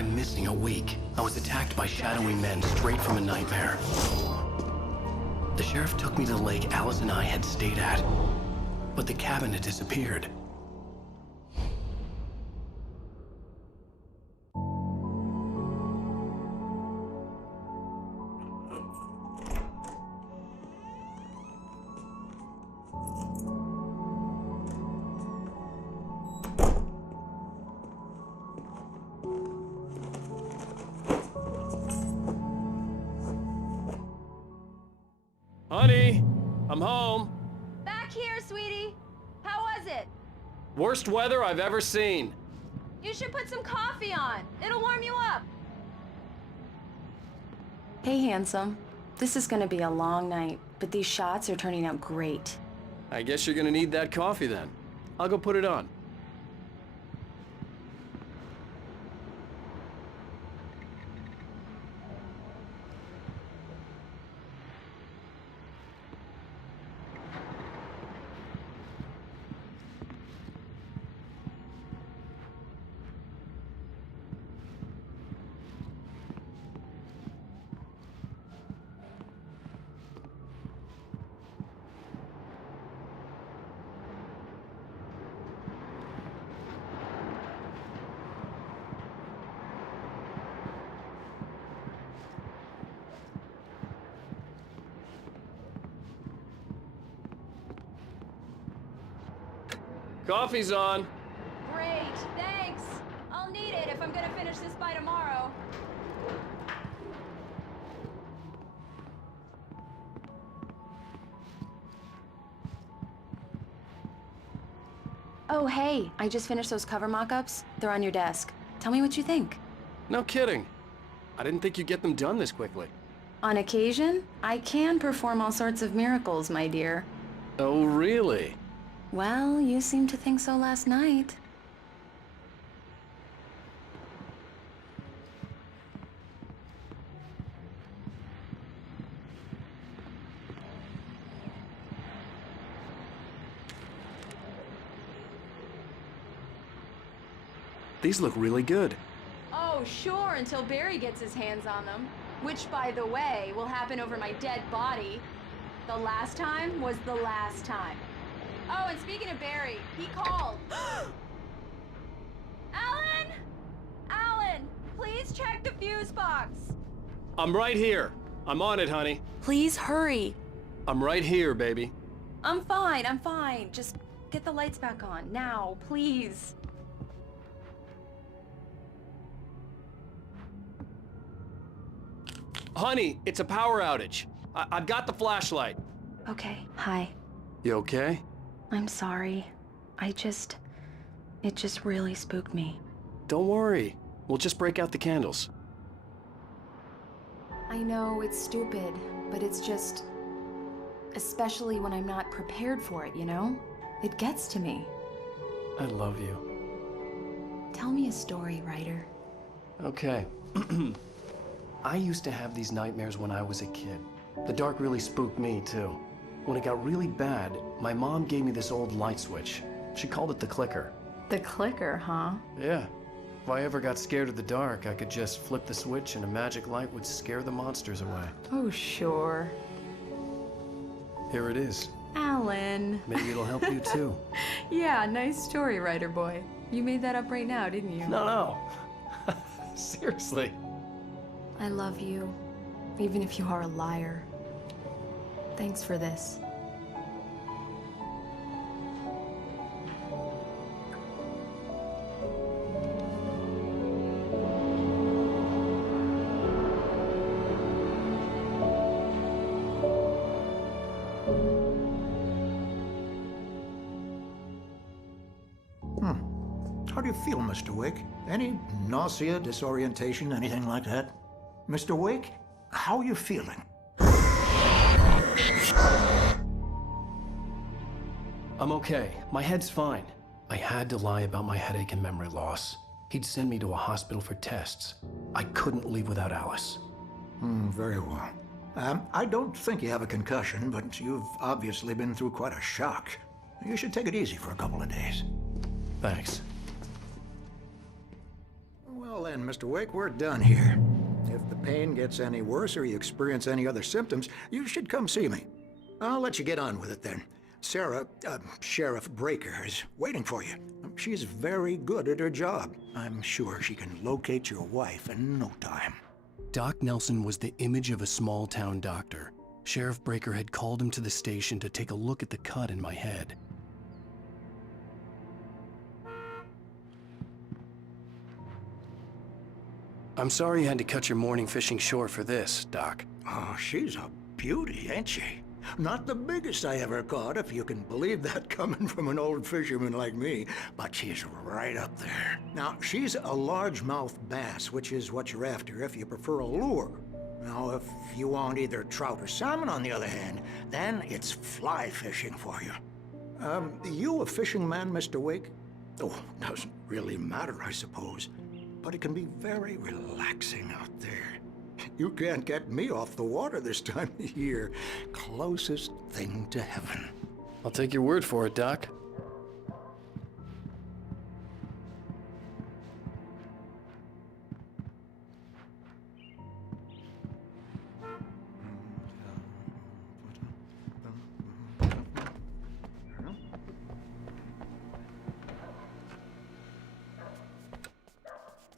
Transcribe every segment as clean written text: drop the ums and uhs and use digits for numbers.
I'm missing a week. I was attacked by shadowy men straight from a nightmare. The sheriff took me to the lake Alice and I had stayed at, but the cabin had disappeared. Honey, I'm home. Back here, sweetie. How was it? Worst weather I've ever seen. You should put some coffee on. It'll warm you up. Hey, handsome. This is gonna be a long night, but these shots are turning out great. I guess you're gonna need that coffee then. I'll go put it on. Coffee's on. Great, thanks. I'll need it if I'm gonna finish this by tomorrow. Oh, hey, I just finished those cover mock-ups. They're on your desk. Tell me what you think. No kidding. I didn't think you'd get them done this quickly. On occasion, I can perform all sorts of miracles, my dear. Oh, really? Well, you seemed to think so last night. These look really good. Oh, sure, until Barry gets his hands on them. Which, by the way, will happen over my dead body. The last time was the last time. Oh, and speaking of Barry, he called. Alan! Alan, please check the fuse box. I'm right here. I'm on it, honey. Please hurry. I'm right here, baby. I'm fine, I'm fine. Just get the lights back on, now, please. Honey, it's a power outage. I've got the flashlight. Okay, hi. You okay? I'm sorry. It just really spooked me. Don't worry. We'll just break out the candles. I know it's stupid, but it's just... especially when I'm not prepared for it, you know? It gets to me. I love you. Tell me a story, writer. Okay. I used to have these nightmares when I was a kid. The dark really spooked me, too. When it got really bad, my mom gave me this old light switch. She called it the clicker. The clicker, huh? Yeah. If I ever got scared of the dark, I could just flip the switch and a magic light would scare the monsters away. Oh, sure. Here it is. Alan. Maybe it'll help you, too. Yeah, nice story, writer boy. You made that up right now, didn't you? No. Seriously. I love you, even if you are a liar. Thanks for this. How do you feel, Mr. Wake? Any nausea, disorientation, anything like that? Mr. Wake, how are you feeling? I'm okay. My head's fine. I had to lie about my headache and memory loss. He'd send me to a hospital for tests. I couldn't leave without Alice. Very well. I don't think you have a concussion, but you've obviously been through quite a shock. You should take it easy for a couple of days. Thanks. Well then, Mr. Wake, we're done here. If the pain gets any worse or you experience any other symptoms, you should come see me. I'll let you get on with it then. Sarah, Sheriff Breaker, is waiting for you. She's very good at her job. I'm sure she can locate your wife in no time. Doc Nelson was the image of a small-town doctor. Sheriff Breaker had called him to the station to take a look at the cut in my head. I'm sorry you had to cut your morning fishing short for this, Doc. Oh, she's a beauty, ain't she? Not the biggest I ever caught, if you can believe that coming from an old fisherman like me, but she's right up there. Now, she's a largemouth bass, which is what you're after if you prefer a lure. Now, if you want either trout or salmon, on the other hand, then it's fly fishing for you. You a fishing man, Mr. Wake? Oh, doesn't really matter, I suppose. But it can be very relaxing out there. You can't get me off the water this time of year. Closest thing to heaven. I'll take your word for it, Doc.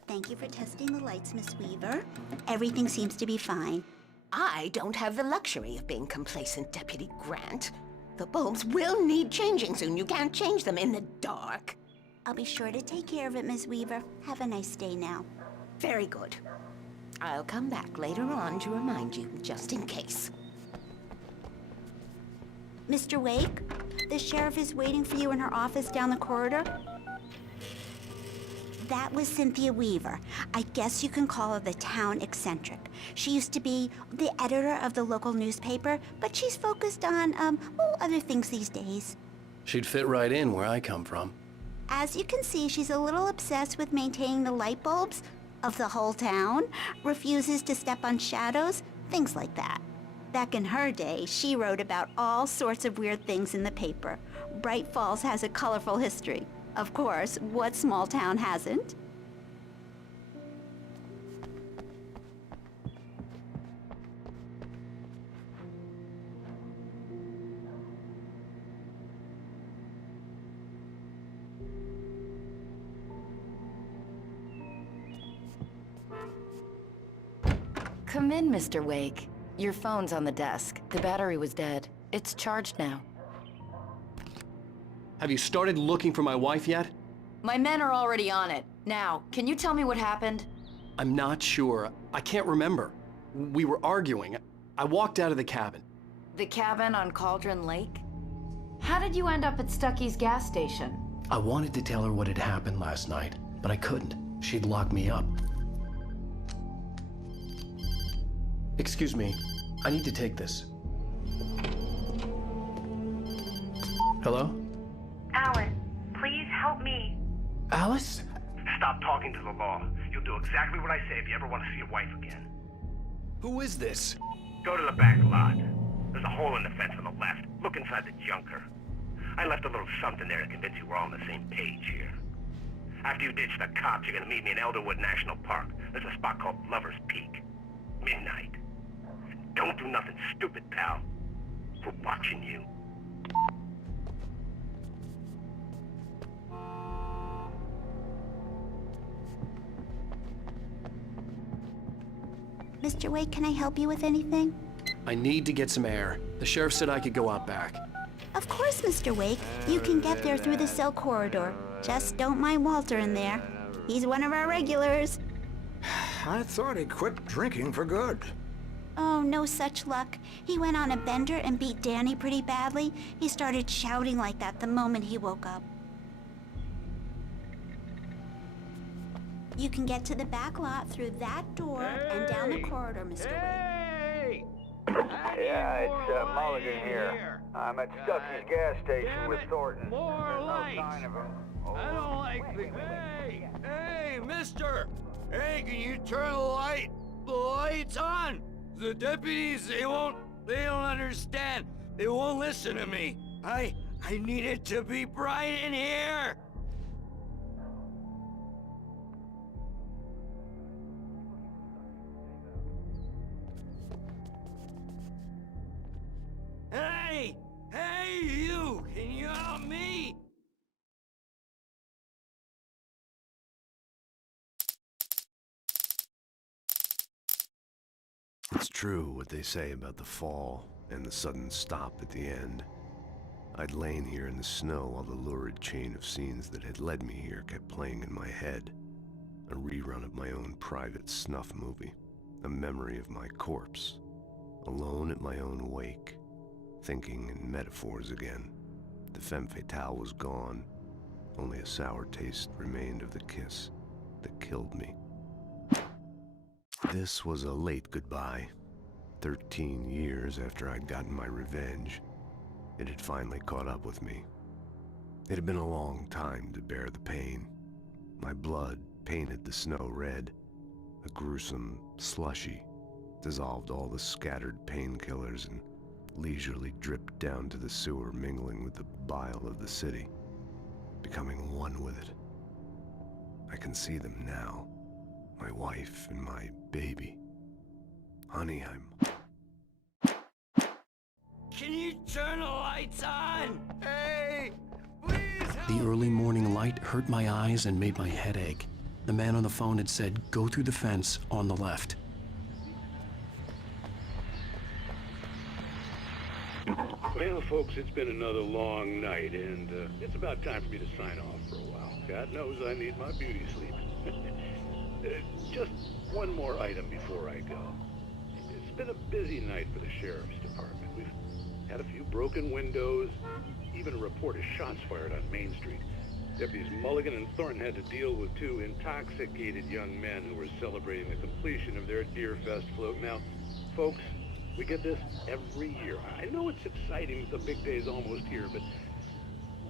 Thank you for testing the lights, Miss Weaver. Everything seems to be fine. I don't have the luxury of being complacent, Deputy Grant. The bulbs will need changing soon. You can't change them in the dark. I'll be sure to take care of it, Miss Weaver. Have a nice day now. Very good. I'll come back later on to remind you, just in case. Mr. Wake, the sheriff is waiting for you in her office down the corridor. That was Cynthia Weaver. I guess you can call her the town eccentric. She used to be the editor of the local newspaper, but she's focused on, other things these days. She'd fit right in where I come from. As you can see, she's a little obsessed with maintaining the light bulbs of the whole town, refuses to step on shadows, things like that. Back in her day, she wrote about all sorts of weird things in the paper. Bright Falls has a colorful history. Of course, what small town hasn't? Come in, Mr. Wake. Your phone's on the desk. The battery was dead. It's charged now. Have you started looking for my wife yet? My men are already on it. Now, can you tell me what happened? I'm not sure. I can't remember. We were arguing. I walked out of the cabin. The cabin on Cauldron Lake? How did you end up at Stucky's gas station? I wanted to tell her what had happened last night, but I couldn't. She'd lock me up. Excuse me. I need to take this. Hello? Alan, please help me. Alice? Stop talking to the law. You'll do exactly what I say if you ever want to see your wife again. Who is this? Go to the back lot. There's a hole in the fence on the left. Look inside the junker. I left a little something there to convince you we're all on the same page here. After you ditch the cops, you're gonna meet me in Elderwood National Park. There's a spot called Lover's Peak. Midnight. Don't do nothing stupid, pal. We're watching you. Mr. Wake, can I help you with anything? I need to get some air. The sheriff said I could go out back. Of course, Mr. Wake. You can get there through the cell corridor. Just don't mind Walter in there. He's one of our regulars. I thought he quit drinking for good. Oh, no such luck. He went on a bender and beat Danny pretty badly. He started shouting like that the moment he woke up. You can get to the back lot through that door and down the corridor, Mr. Wake. Yeah, it's Mulligan here. I'm at Stucky's gas station with Thornton. There's no sign of him. I don't like the... Hey, mister! Hey, can you turn the lights on? The deputies, they don't understand. They won't listen to me. I need it to be bright in here. It's true what they say about the fall and the sudden stop at the end. I'd lain here in the snow while the lurid chain of scenes that had led me here kept playing in my head. A rerun of my own private snuff movie. A memory of my corpse. Alone at my own wake. Thinking in metaphors again. The femme fatale was gone. Only a sour taste remained of the kiss that killed me. This was a late goodbye. 13 years after I'd gotten my revenge. It had finally caught up with me. It had been a long time to bear the pain. My blood painted the snow red. A gruesome slushy dissolved all the scattered painkillers and leisurely dripped down to the sewer, mingling with the bile of the city, becoming one with it. I can see them now. My wife and my baby. Honey, Can you turn the lights on? Hey, please help. The early morning light hurt my eyes and made my head ache. The man on the phone had said, go through the fence on the left. Well, folks, it's been another long night, and it's about time for me to sign off for a while. God knows I need my beauty sleep. Just one more item before I go. It's been a busy night for the Sheriff's Department. We've had a few broken windows, even a report of shots fired on Main Street. Deputies Mulligan and Thornton had to deal with two intoxicated young men who were celebrating the completion of their Deerfest float. Now, folks, we get this every year. I know it's exciting that the big day's almost here, but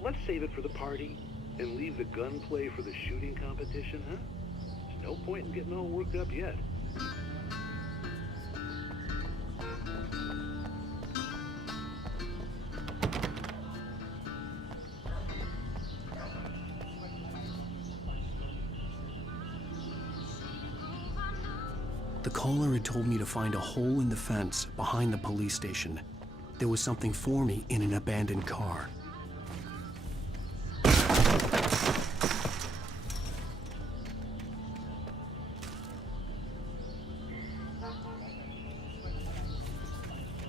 let's save it for the party and leave the gunplay for the shooting competition, huh? There's no point in getting all worked up yet. The caller had told me to find a hole in the fence behind the police station. There was something for me in an abandoned car.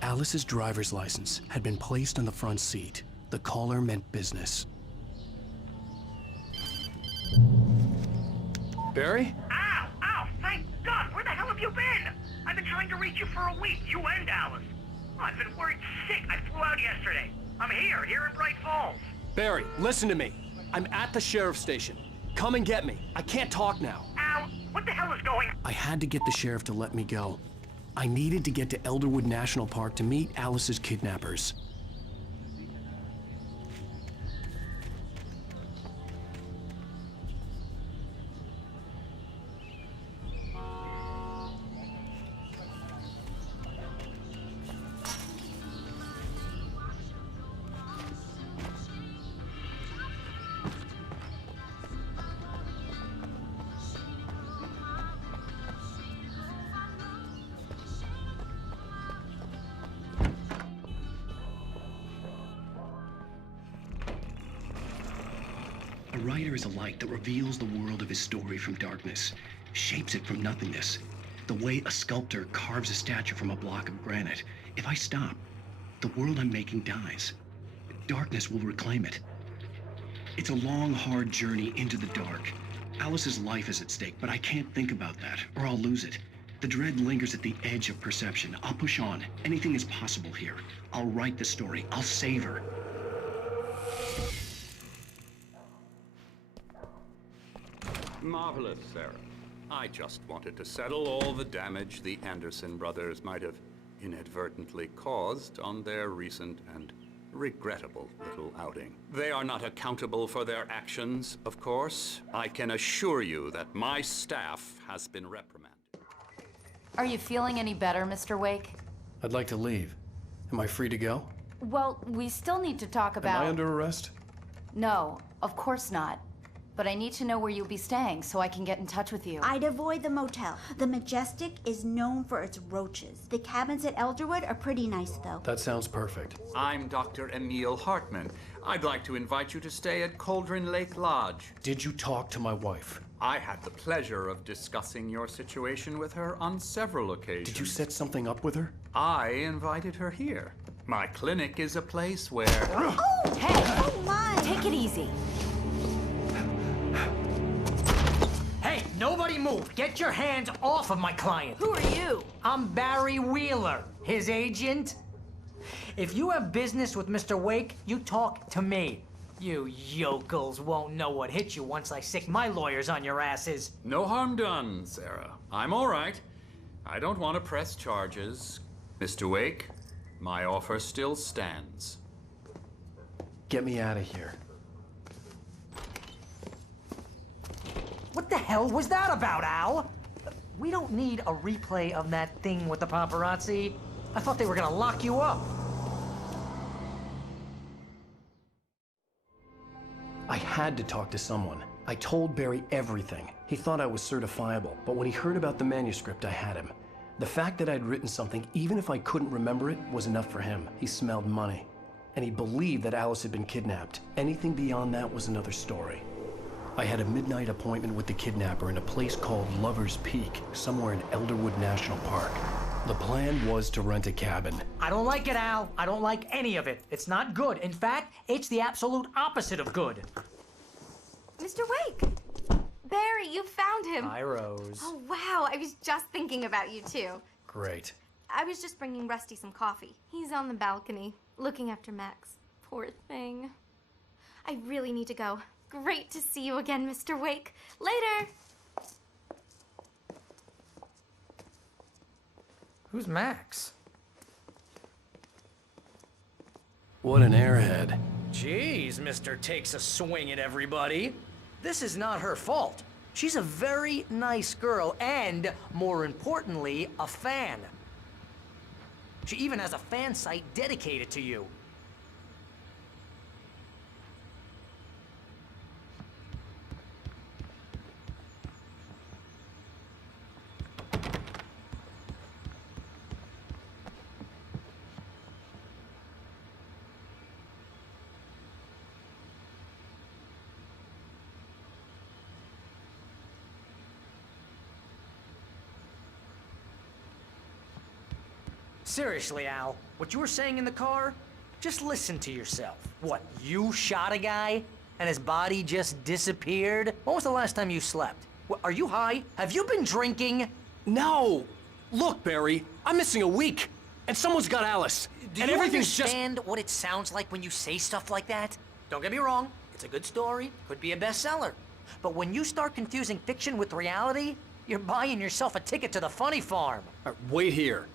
Alice's driver's license had been placed on the front seat. The caller meant business. Barry? Ow! Ow! Thank God! Where the hell have you been? I've been trying to reach you for a week, you and Alice. Oh, I've been worried sick. I flew out yesterday. I'm here in Bright Falls. Barry, listen to me. I'm at the sheriff's station. Come and get me. I can't talk now. Ow! What the hell is going on? I had to get the sheriff to let me go. I needed to get to Elderwood National Park to meet Alice's kidnappers. A writer is a light that reveals the world of his story from darkness, shapes it from nothingness. The way a sculptor carves a statue from a block of granite. If I stop, the world I'm making dies. Darkness will reclaim it. It's a long, hard journey into the dark. Alice's life is at stake, but I can't think about that, or I'll lose it. The dread lingers at the edge of perception. I'll push on. Anything is possible here. I'll write the story. I'll save her. Marvelous, Sarah. I just wanted to settle all the damage the Anderson brothers might have inadvertently caused on their recent and regrettable little outing. They are not accountable for their actions, of course. I can assure you that my staff has been reprimanded. Are you feeling any better, Mr. Wake? I'd like to leave. Am I free to go? Well, we still need to talk about... Am I under arrest? No, of course not. But I need to know where you'll be staying so I can get in touch with you. I'd avoid the motel. The Majestic is known for its roaches. The cabins at Elderwood are pretty nice, though. That sounds perfect. I'm Dr. Emil Hartman. I'd like to invite you to stay at Cauldron Lake Lodge. Did you talk to my wife? I had the pleasure of discussing your situation with her on several occasions. Did you set something up with her? I invited her here. My clinic is a place where... Oh, hey! Oh, my! Take it easy. Hey, nobody move! Get your hands off of my client! Who are you? I'm Barry Wheeler, his agent. If you have business with Mr. Wake, you talk to me. You yokels won't know what hit you once I sick my lawyers on your asses. No harm done, Sarah. I'm all right. I don't want to press charges. Mr. Wake, my offer still stands. Get me out of here. What the hell was that about, Al? We don't need a replay of that thing with the paparazzi. I thought they were gonna lock you up. I had to talk to someone. I told Barry everything. He thought I was certifiable, but when he heard about the manuscript, I had him. The fact that I'd written something, even if I couldn't remember it, was enough for him. He smelled money. And he believed that Alice had been kidnapped. Anything beyond that was another story. I had a midnight appointment with the kidnapper in a place called Lover's Peak, somewhere in Elderwood National Park. The plan was to rent a cabin. I don't like it, Al. I don't like any of it. It's not good. In fact, it's the absolute opposite of good. Mr. Wake! Barry, you found him. Hi, Rose. Oh, wow. I was just thinking about you, too. Great. I was just bringing Rusty some coffee. He's on the balcony, looking after Max. Poor thing. I really need to go. Great to see you again, Mr. Wake. Later! Who's Max? What an airhead. Jeez, Mr. Takes a swing at everybody. This is not her fault. She's a very nice girl and, more importantly, a fan. She even has a fan site dedicated to you. Seriously, Al, what you were saying in the car? Just listen to yourself. What, you shot a guy and his body just disappeared? When was the last time you slept? What, are you high? Have you been drinking? No! Look, Barry, I'm missing a week, and someone's got Alice. Do and you everything's understand what it sounds like when you say stuff like that? Don't get me wrong, it's a good story, could be a bestseller. But when you start confusing fiction with reality, you're buying yourself a ticket to the funny farm. All right, wait here.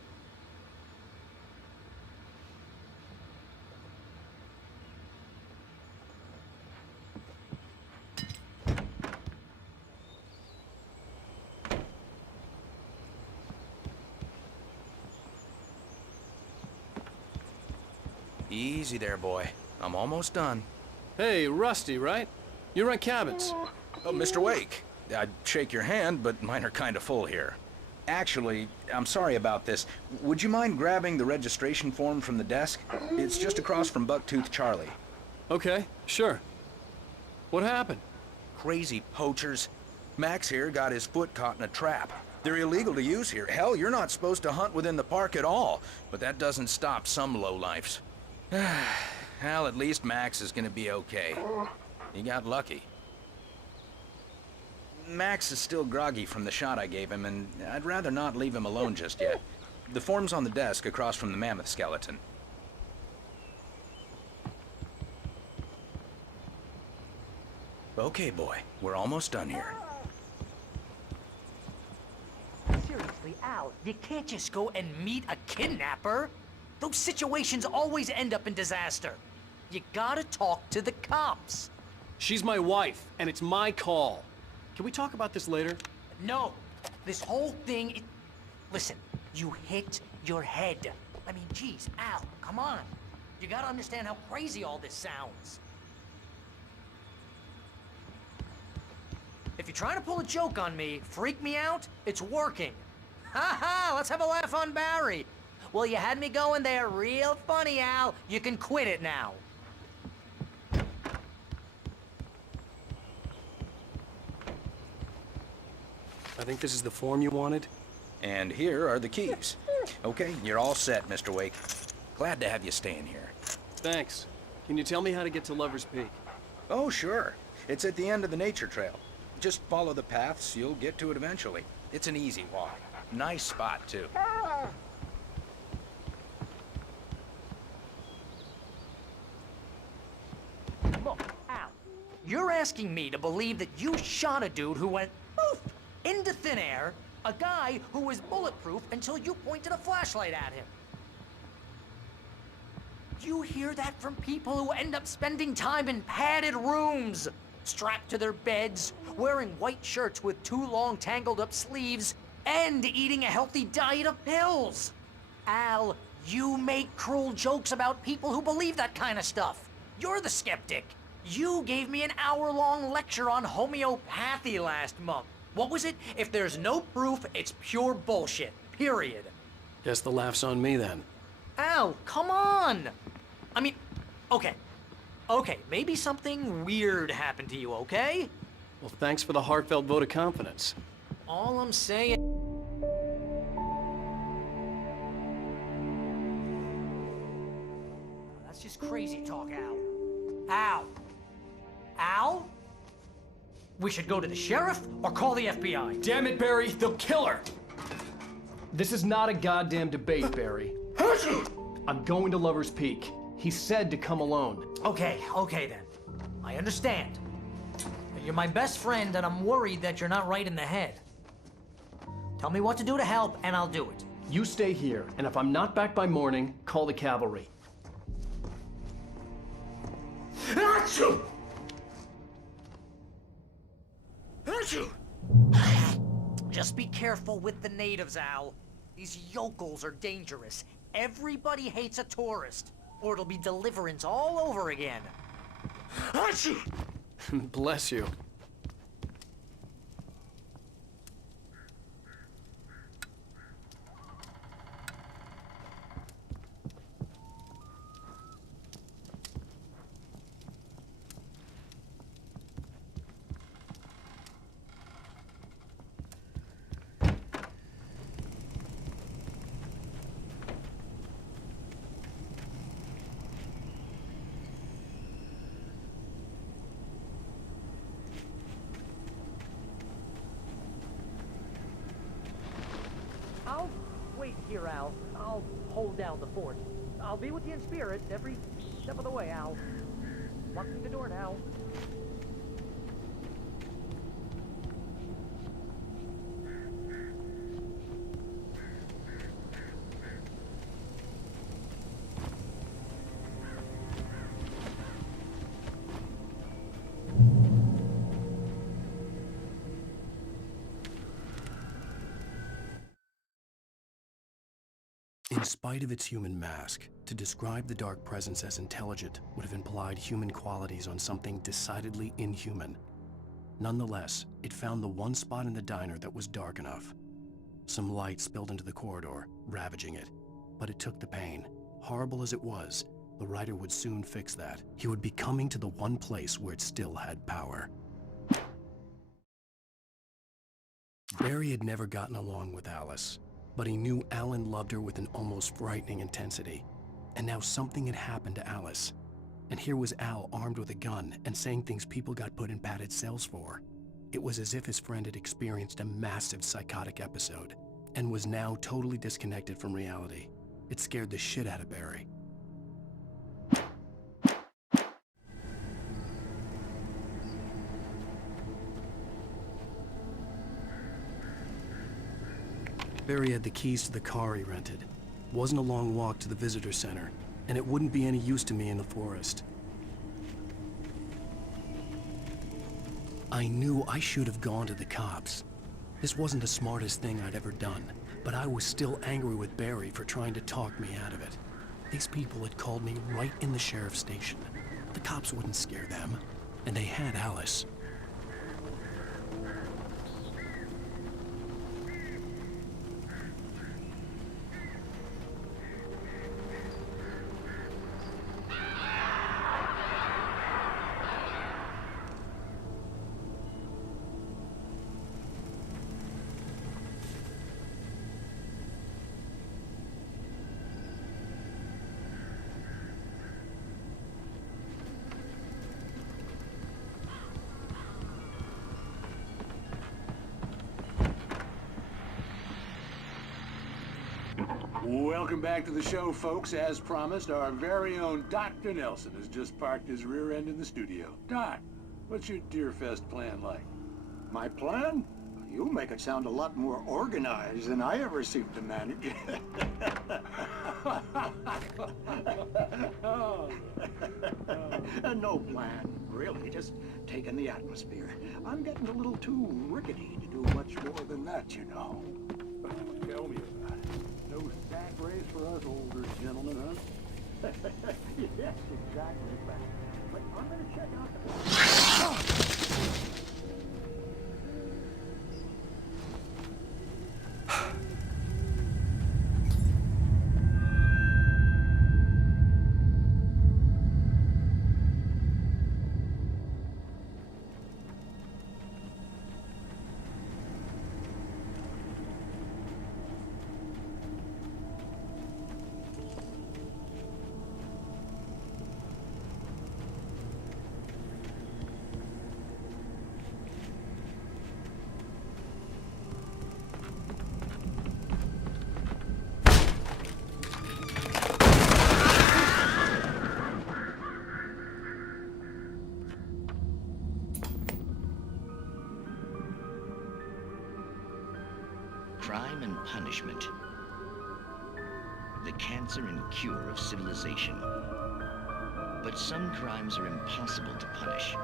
Easy there, boy. I'm almost done. Hey, Rusty, right? You rent cabins. Oh, Mr. Wake. I'd shake your hand, but mine are kind of full here. Actually, I'm sorry about this. Would you mind grabbing the registration form from the desk? It's just across from Bucktooth Charlie. Okay, sure. What happened? Crazy poachers. Max here got his foot caught in a trap. They're illegal to use here. Hell, you're not supposed to hunt within the park at all. But that doesn't stop some lowlifes. Well, at least Max is gonna be okay. He got lucky. Max is still groggy from the shot I gave him, and I'd rather not leave him alone just yet. The form's on the desk across from the mammoth skeleton. Okay, boy. We're almost done here. Seriously, Al, you can't just go and meet a kidnapper. Those situations always end up in disaster. You gotta talk to the cops. She's my wife, and it's my call. Can we talk about this later? No. This whole thing... Listen, you hit your head. I mean, geez, Al, come on. You gotta understand how crazy all this sounds. If you're trying to pull a joke on me, freak me out, it's working. Ha ha, let's have a laugh on Barry. Well, you had me going there real funny, Al. You can quit it now. I think this is the form you wanted. And here are the keys. Okay, you're all set, Mr. Wake. Glad to have you staying here. Thanks. Can you tell me how to get to Lover's Peak? Oh, sure. It's at the end of the nature trail. Just follow the paths, you'll get to it eventually. It's an easy walk. Nice spot, too. Look, Al, you're asking me to believe that you shot a dude who went poof into thin air, a guy who was bulletproof until you pointed a flashlight at him. You hear that from people who end up spending time in padded rooms, strapped to their beds, wearing white shirts with too long tangled up sleeves, and eating a healthy diet of pills. Al, you make cruel jokes about people who believe that kind of stuff. You're the skeptic. You gave me an hour-long lecture on homeopathy last month. What was it? If there's no proof, it's pure bullshit. Period. Guess the laugh's on me then. Al, come on! I mean, okay, maybe something weird happened to you, okay? Well, thanks for the heartfelt vote of confidence. All I'm saying... That's just crazy talk, Al. Al? Al? We should go to the sheriff or call the FBI. Damn it, Barry, they'll kill her! This is not a goddamn debate, Barry. I'm going to Lover's Peak. He said to come alone. Okay then. I understand. You're my best friend, and I'm worried that you're not right in the head. Tell me what to do to help, and I'll do it. You stay here, and if I'm not back by morning, call the cavalry. Achoo! Achoo! Just be careful with the natives, Al. These yokels are dangerous. Everybody hates a tourist, or it'll be Deliverance all over again. Achoo! Bless you. I'll wait here, Al. I'll hold down the fort. I'll be with you in spirit every step of the way, Al. Locking the door now. In spite of its human mask, to describe the Dark Presence as intelligent would have implied human qualities on something decidedly inhuman. Nonetheless, it found the one spot in the diner that was dark enough. Some light spilled into the corridor, ravaging it. But it took the pain. Horrible as it was, the writer would soon fix that. He would be coming to the one place where it still had power. Barry had never gotten along with Alice, but he knew Alan loved her with an almost frightening intensity. And now something had happened to Alice. And here was Al armed with a gun and saying things people got put in padded cells for. It was as if his friend had experienced a massive psychotic episode and was now totally disconnected from reality. It scared the shit out of Barry. Barry had the keys to the car he rented. Wasn't a long walk to the visitor center, and it wouldn't be any use to me in the forest. I knew I should have gone to the cops. This wasn't the smartest thing I'd ever done, but I was still angry with Barry for trying to talk me out of it. These people had called me right in the sheriff's station. The cops wouldn't scare them, and they had Alice. Welcome back to the show, folks. As promised, our very own Dr. Nelson has just parked his rear end in the studio. Doc, what's your Deerfest plan like? My plan? You make it sound a lot more organized than I ever seem to manage. No plan, really. Just taking the atmosphere. I'm getting a little too rickety to do much more than that, you know. Tell me about it. No sack race for us older gentlemen, huh? Yes, exactly. But I'm gonna check out the... Crime and punishment. The cancer and cure of civilization. But some crimes are impossible to punish,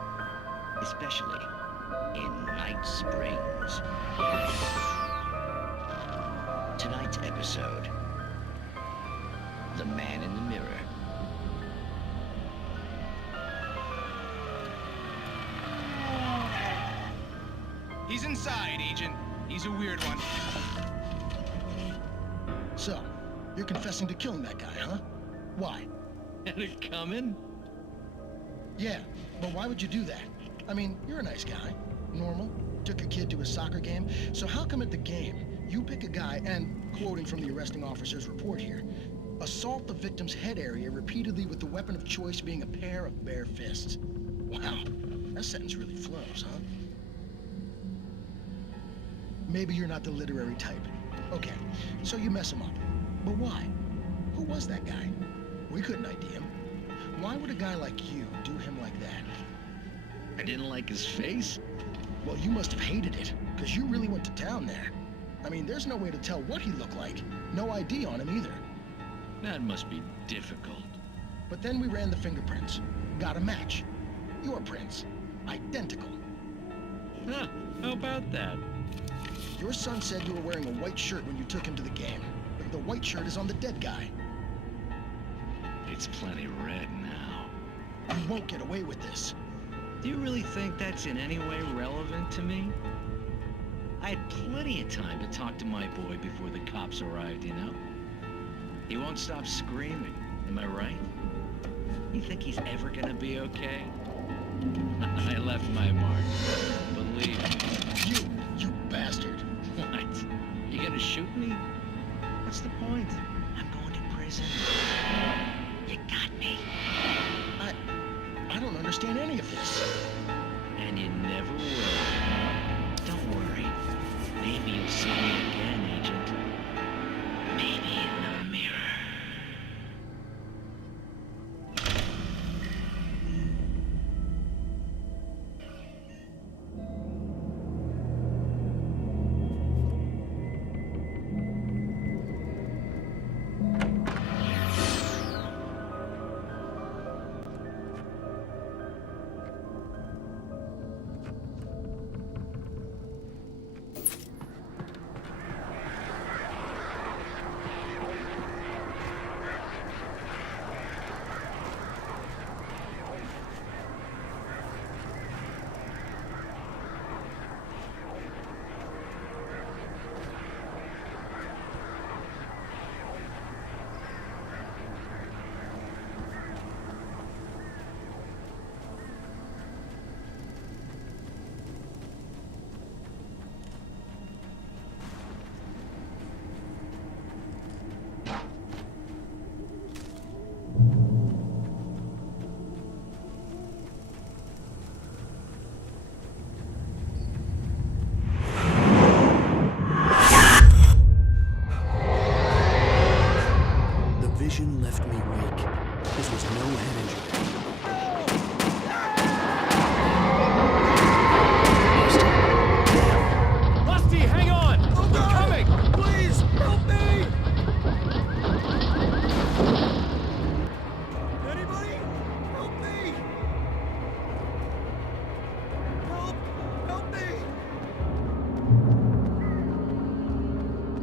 especially in Night Springs. Tonight's episode, The Man in the Mirror. He's inside, Agent. He's a weird one. So, you're confessing to killing that guy, huh? Why? Had it coming? Yeah, but why would you do that? I mean, you're a nice guy. Normal. Took your kid to a soccer game. So how come at the game, you pick a guy and, quoting from the arresting officer's report here, assault the victim's head area repeatedly with the weapon of choice being a pair of bare fists? Wow, that sentence really flows, huh? Maybe you're not the literary type. Okay, so you mess him up. But why? Who was that guy? We couldn't ID him. Why would a guy like you do him like that? I didn't like his face? Well, you must have hated it, because you really went to town there. I mean, there's no way to tell what he looked like. No ID on him either. That must be difficult. But then we ran the fingerprints. Got a match. Your prints. Identical. Huh, how about that? Your son said you were wearing a white shirt when you took him to the game. But the white shirt is on the dead guy. It's plenty red now. You won't get away with this. Do you really think that's in any way relevant to me? I had plenty of time to talk to my boy before the cops arrived, you know? He won't stop screaming, am I right? You think he's ever gonna be okay? I left my mark. Believe me. You bastard. What? You gonna shoot me? What's the point? I'm going to prison. You got me. I don't understand any of this. And you never will. Don't worry. Maybe you'll see me again, Agent. Maybe in the mirror.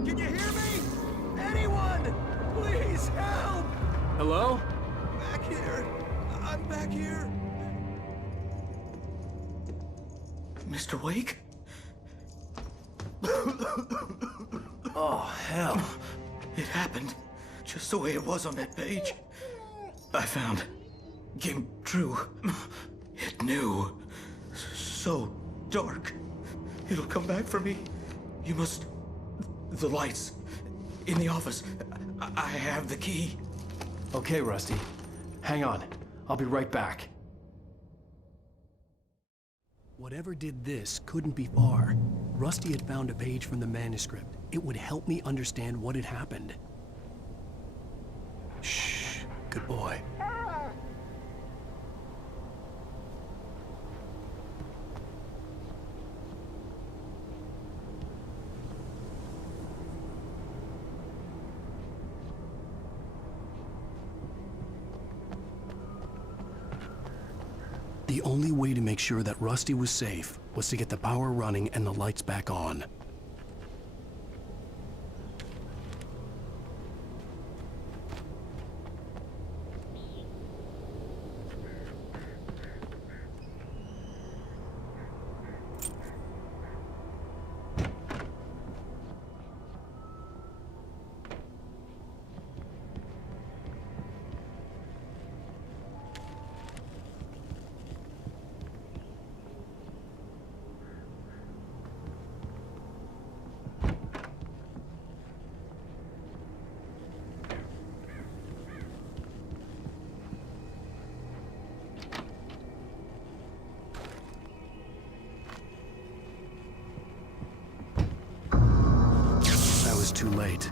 Can you hear me? Anyone? Please help! Hello? Back here. I'm back here. Mr. Wake? Oh, hell. It happened just the way it was on that page. I found came true. It knew. So dark. It'll come back for me. You must... The lights. In the office. I have the key. Okay, Rusty. Hang on. I'll be right back. Whatever did this couldn't be far. Rusty had found a page from the manuscript. It would help me understand what had happened. Shh. Good boy. The only way to make sure that Rusty was safe was to get the power running and the lights back on. Too late.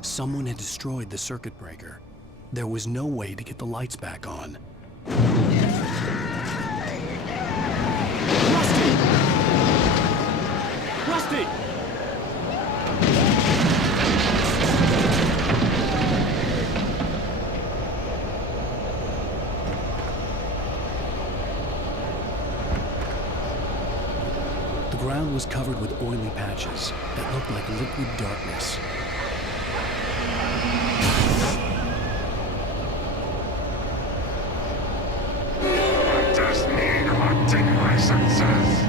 Someone had destroyed the circuit breaker. There was no way to get the lights back on. Rusty! Rusty! The ground was covered with oily patches that looked like liquid darkness. I just need hunting licenses.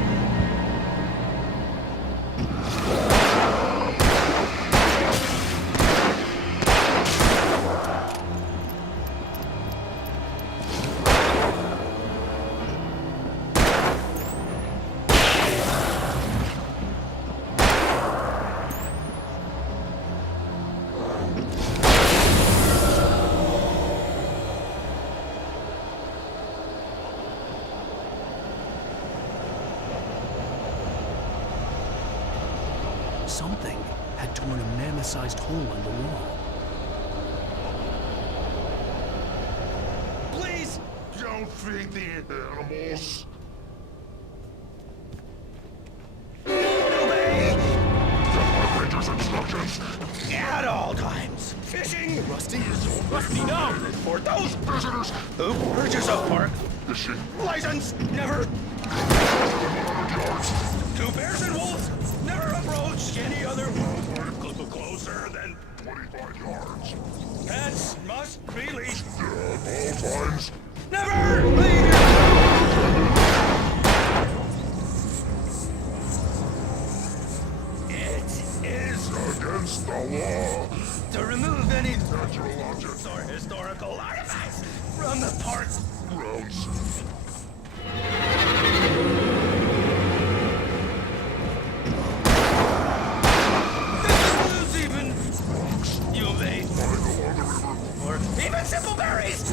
Something had torn a mammoth-sized hole in the wall. Please! Don't feed the animals. Obey! My Ranger's instructions. At all times. Fishing! Rusty! Rusty, no! For those visitors who purchase Yourself, Park. Fishing. License, never. 2 bears and wolves, never approach any other closer than 25 yards. Pets must be leashed. At all times. Never leave It is against the law to remove any natural objects or historical artifacts from the park grounds. Even you may or even simple berries.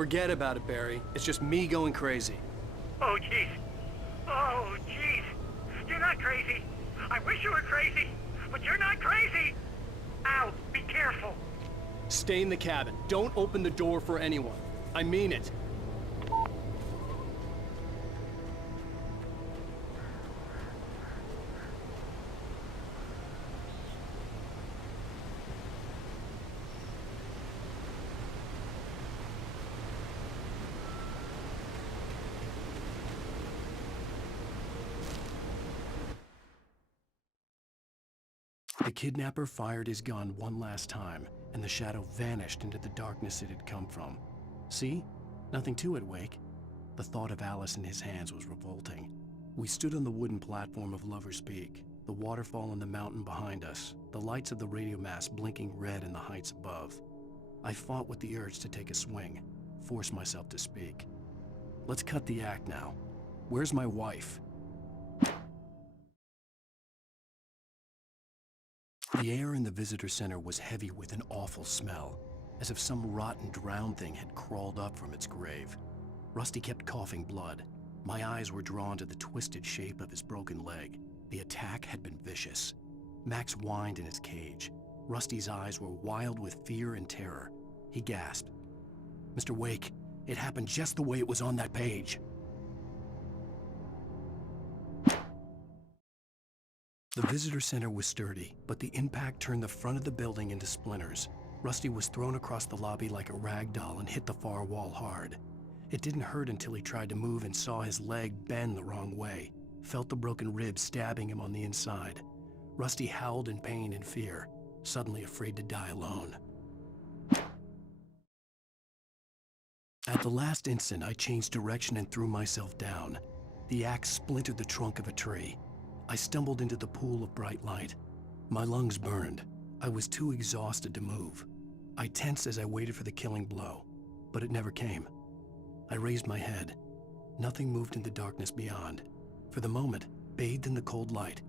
Forget about it, Barry. It's just me going crazy. Oh, jeez. Oh, jeez. You're not crazy. I wish you were crazy, but you're not crazy. Ow, be careful. Stay in the cabin. Don't open the door for anyone. I mean it. The kidnapper fired his gun one last time, and the shadow vanished into the darkness it had come from. See? Nothing to it, Wake. The thought of Alice in his hands was revolting. We stood on the wooden platform of Lover's Peak, the waterfall and the mountain behind us, the lights of the radio mast blinking red in the heights above. I fought with the urge to take a swing, force myself to speak. Let's cut the act now. Where's my wife? The air in the visitor center was heavy with an awful smell, as if some rotten drowned thing had crawled up from its grave. Rusty kept coughing blood. My eyes were drawn to the twisted shape of his broken leg. The attack had been vicious. Max whined in his cage. Rusty's eyes were wild with fear and terror. He gasped. "Mr. Wake, it happened just the way it was on that page." The visitor center was sturdy, but the impact turned the front of the building into splinters. Rusty was thrown across the lobby like a rag doll and hit the far wall hard. It didn't hurt until he tried to move and saw his leg bend the wrong way, felt the broken ribs stabbing him on the inside. Rusty howled in pain and fear, suddenly afraid to die alone. At the last instant, I changed direction and threw myself down. The axe splintered the trunk of a tree. I stumbled into the pool of bright light. My lungs burned. I was too exhausted to move. I tensed as I waited for the killing blow, but it never came. I raised my head. Nothing moved in the darkness beyond. For the moment, bathed in the cold light,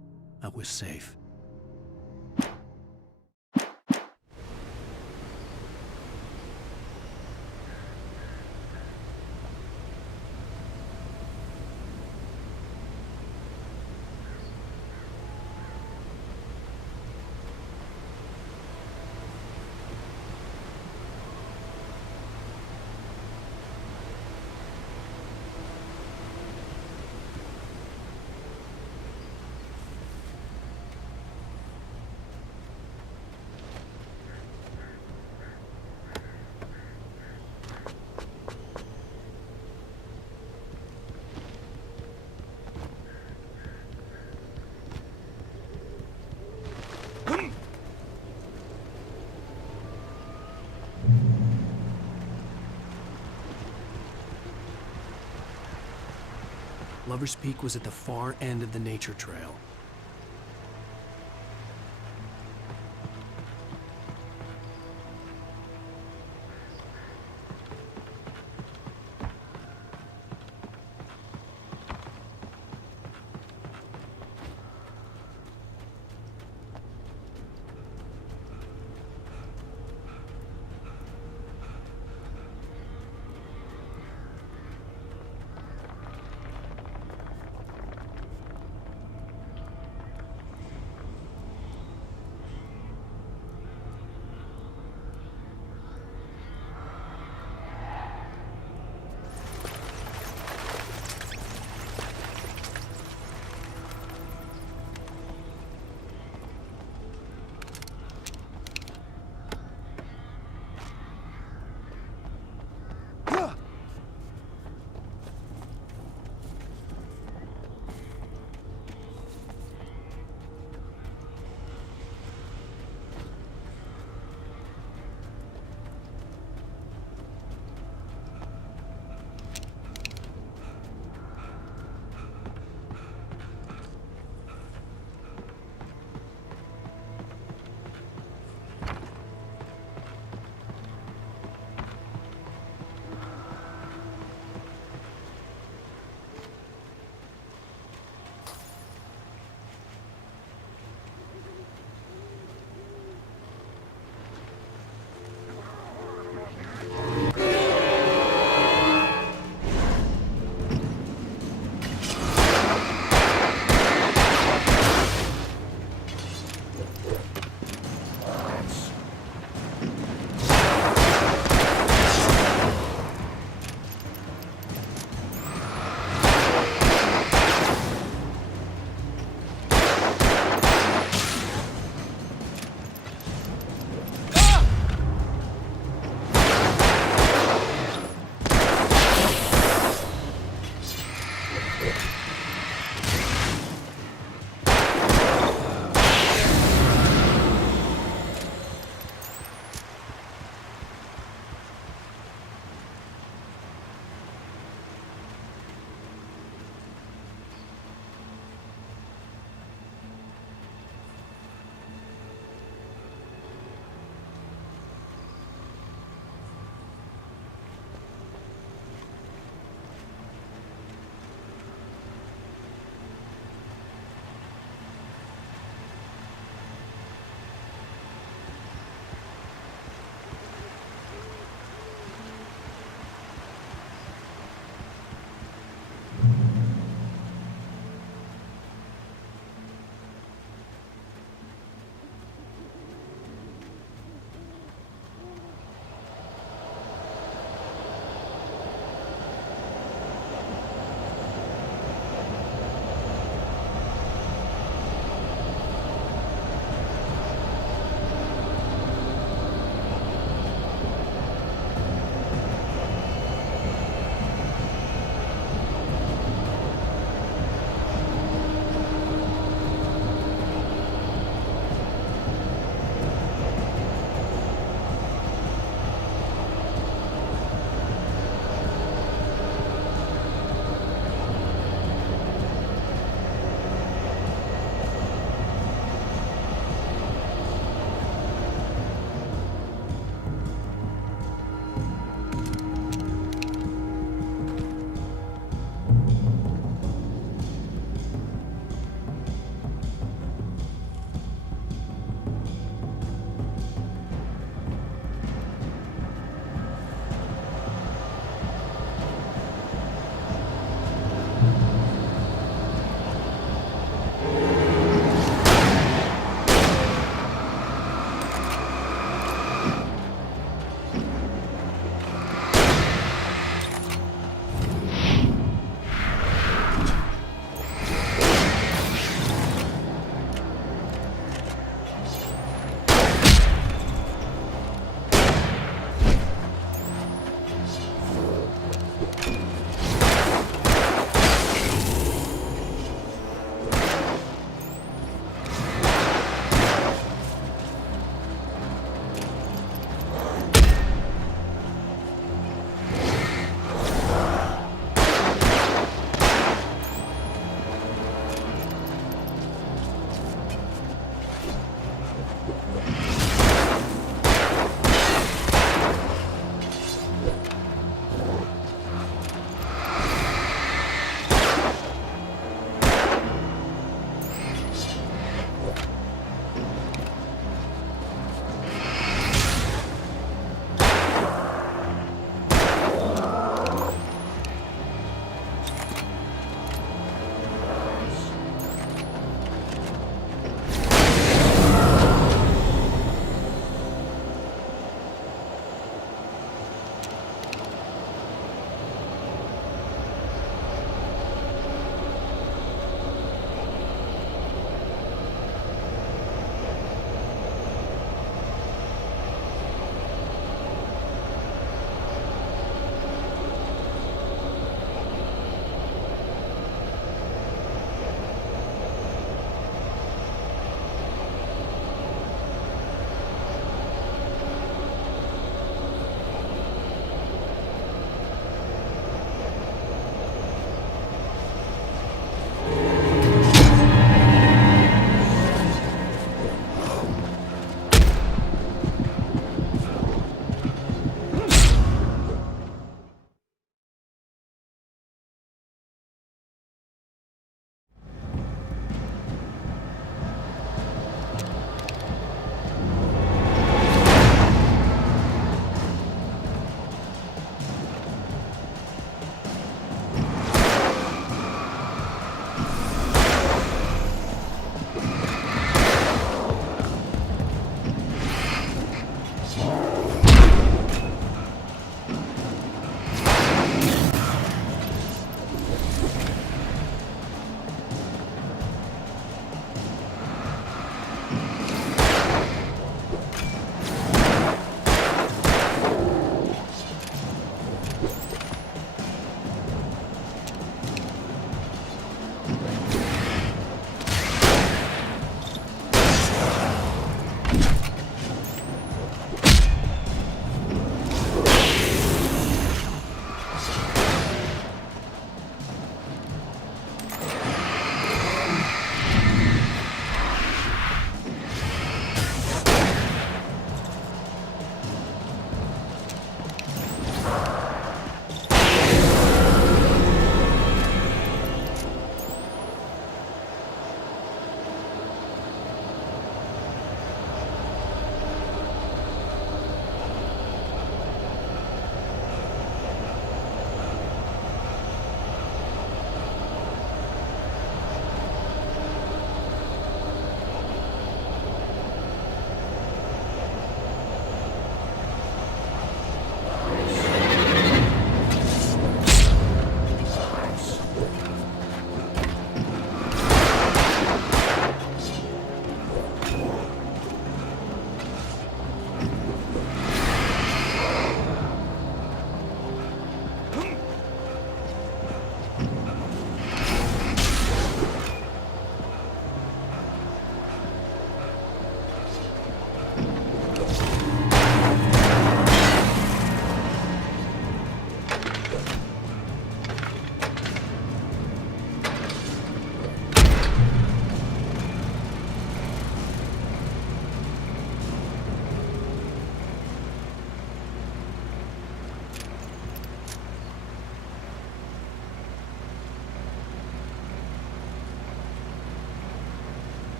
I was safe. Lover's Peak was at the far end of the nature trail.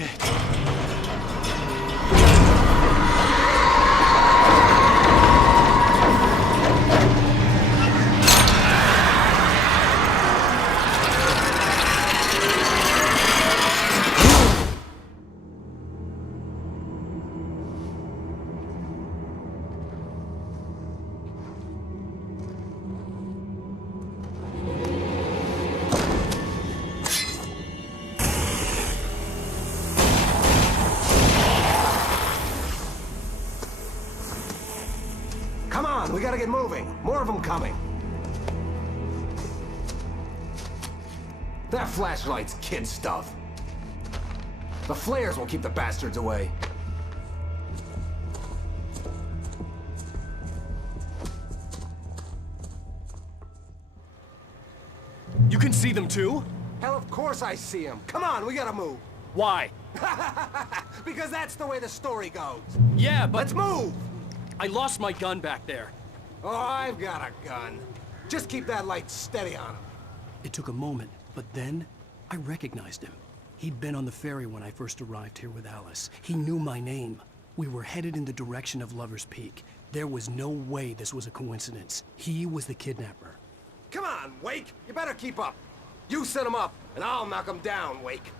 Shit. Come on, we gotta get moving. More of them coming. That flashlight's kid stuff. The flares will keep the bastards away. You can see them too? Hell, of course I see them. Come on, we gotta move. Why? Because that's the way the story goes. Yeah, but... Let's move! I lost my gun back there. Oh, I've got a gun. Just keep that light steady on him. It took a moment, but then I recognized him. He'd been on the ferry when I first arrived here with Alice. He knew my name. We were headed in the direction of Lover's Peak. There was no way this was a coincidence. He was the kidnapper. Come on, Wake! You better keep up. You set him up, and I'll knock him down, Wake.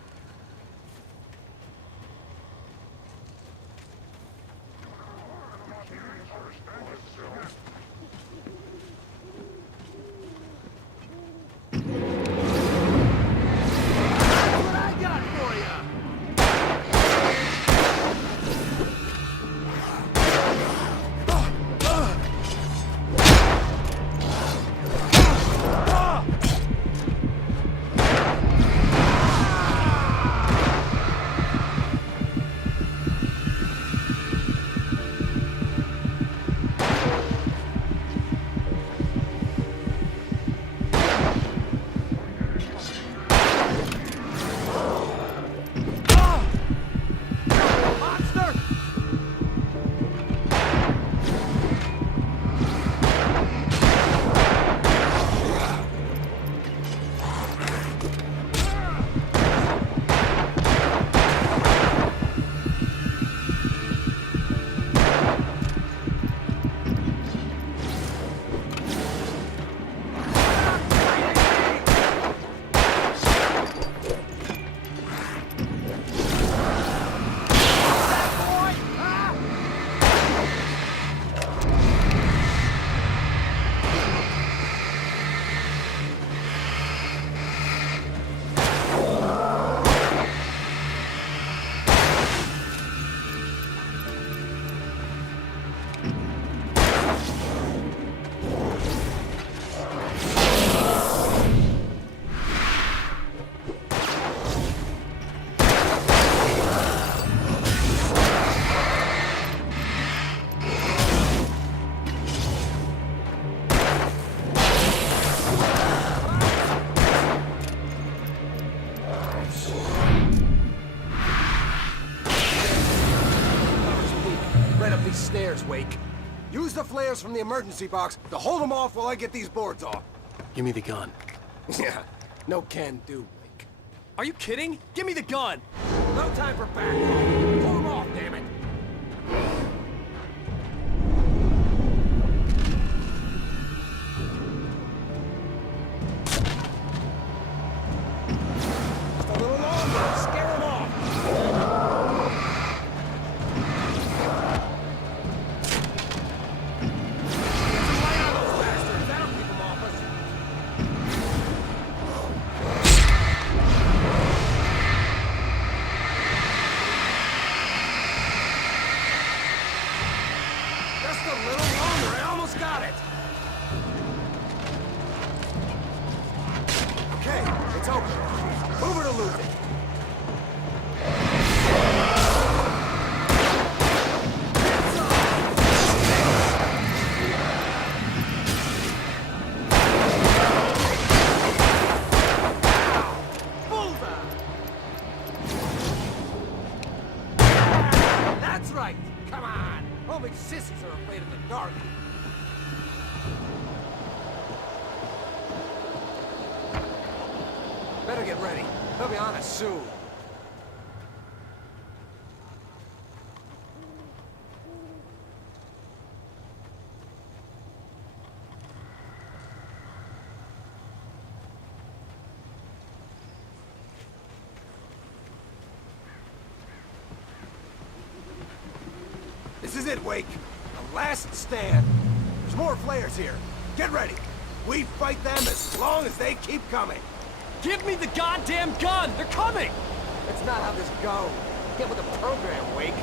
Stairs, Wake. Use the flares from the emergency box to hold them off while I get these boards off. Give me the gun. Yeah, no can do, Wake. Are you kidding? Give me the gun! No time for back. Pull them off, damn it! Just a little longer. Scare them off. Sissies are afraid of the dark. Better get ready. They'll be on us soon. is it, Wake. The last stand. There's more flares here. Get ready. We fight them as long as they keep coming. Give me the goddamn gun! They're coming! That's not how this goes. Get with the program, Wake.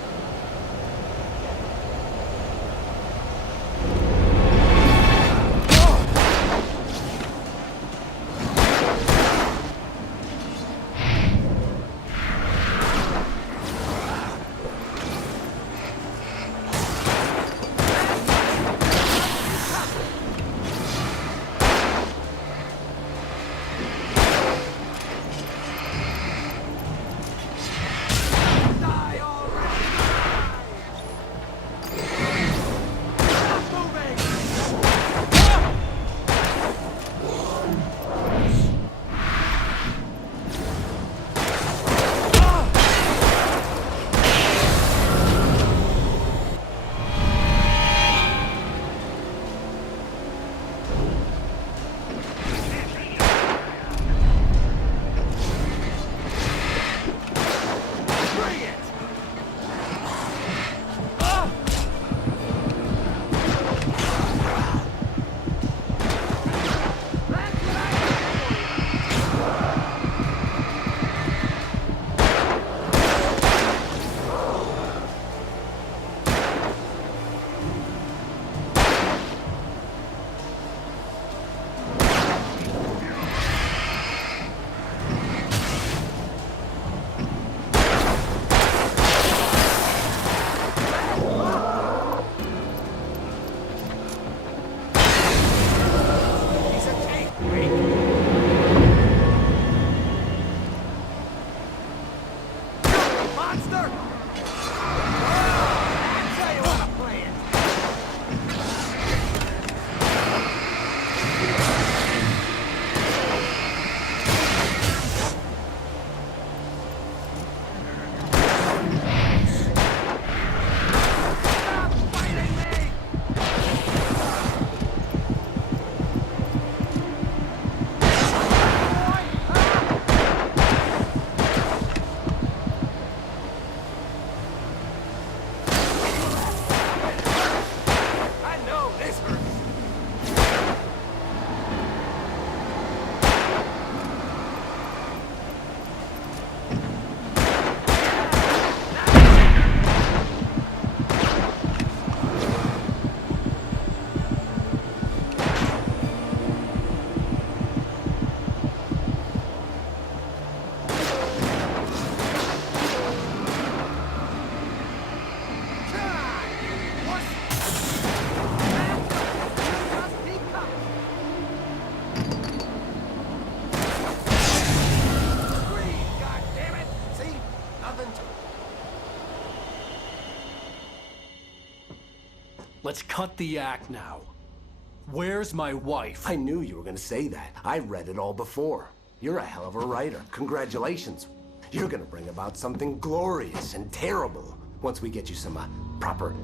Let's cut the act now. Where's my wife? I knew you were gonna say that. I read it all before. You're a hell of a writer. Congratulations. You're gonna bring about something glorious and terrible once we get you some proper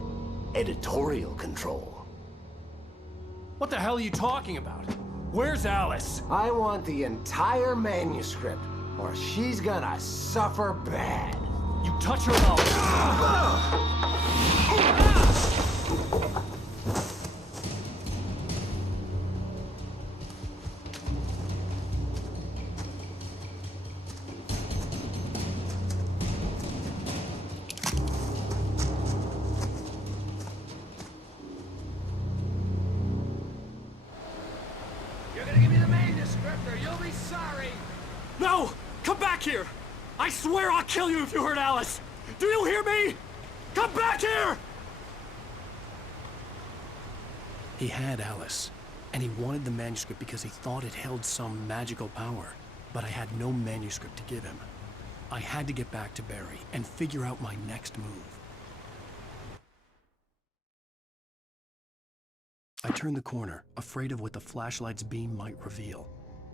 editorial control. What the hell are you talking about? Where's Alice? I want the entire manuscript, or she's gonna suffer bad. You touch her mouth. You're gonna give me the manuscript or you'll be sorry! No! Come back here! I swear I'll kill you if you hurt Alice! Do you hear me? Come back here! He had Alice, and he wanted the manuscript because he thought it held some magical power. But I had no manuscript to give him. I had to get back to Barry and figure out my next move. I turned the corner, afraid of what the flashlight's beam might reveal.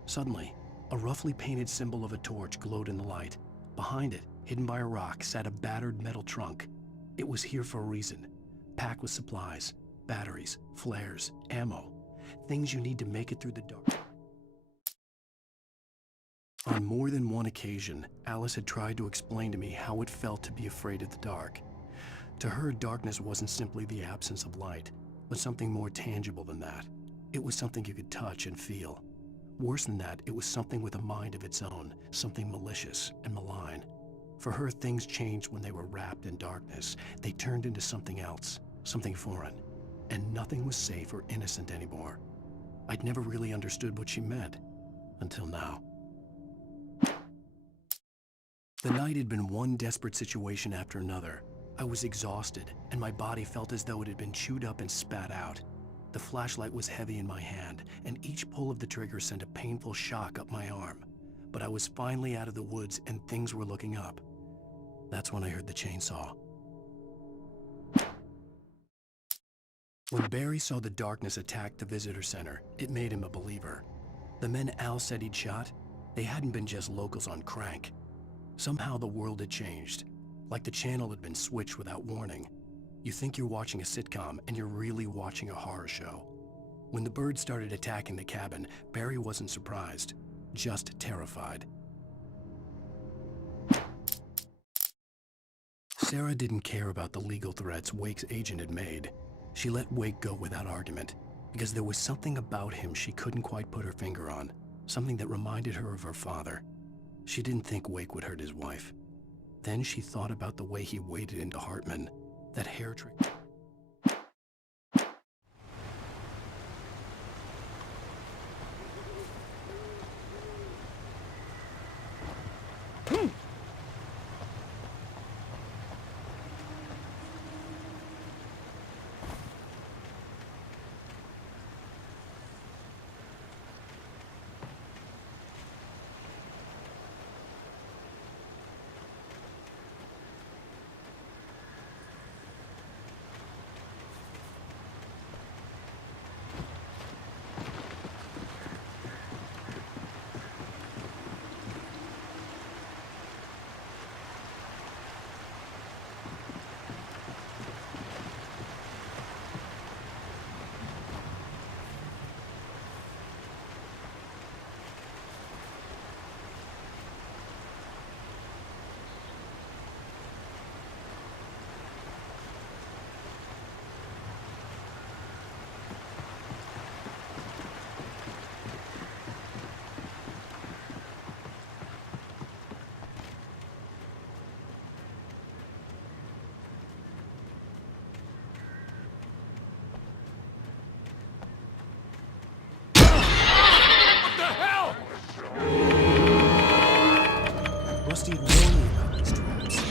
Suddenly, a roughly painted symbol of a torch glowed in the light. Behind it, hidden by a rock, sat a battered metal trunk. It was here for a reason, packed with supplies, batteries, flares, ammo, things you need to make it through the dark. On more than one occasion, Alice had tried to explain to me how it felt to be afraid of the dark. To her, darkness wasn't simply the absence of light, but something more tangible than that. It was something you could touch and feel. Worse than that, it was something with a mind of its own, something malicious and malign. For her, things changed when they were wrapped in darkness. They turned into something else, something foreign, and nothing was safe or innocent anymore. I'd never really understood what she meant, until now. The night had been one desperate situation after another. I was exhausted, and my body felt as though it had been chewed up and spat out. The flashlight was heavy in my hand, and each pull of the trigger sent a painful shock up my arm. But I was finally out of the woods, and things were looking up. That's when I heard the chainsaw. When Barry saw the darkness attack the visitor center, it made him a believer. The men Al said he'd shot, they hadn't been just locals on crank. Somehow the world had changed, like the channel had been switched without warning. You think you're watching a sitcom, and you're really watching a horror show. When the birds started attacking the cabin, Barry wasn't surprised, just terrified. Sarah didn't care about the legal threats Wake's agent had made. She let Wake go without argument, because there was something about him she couldn't quite put her finger on, something that reminded her of her father. She didn't think Wake would hurt his wife. Then she thought about the way he waded into Hartman, that hair trick. Rusty had warned me about these traps.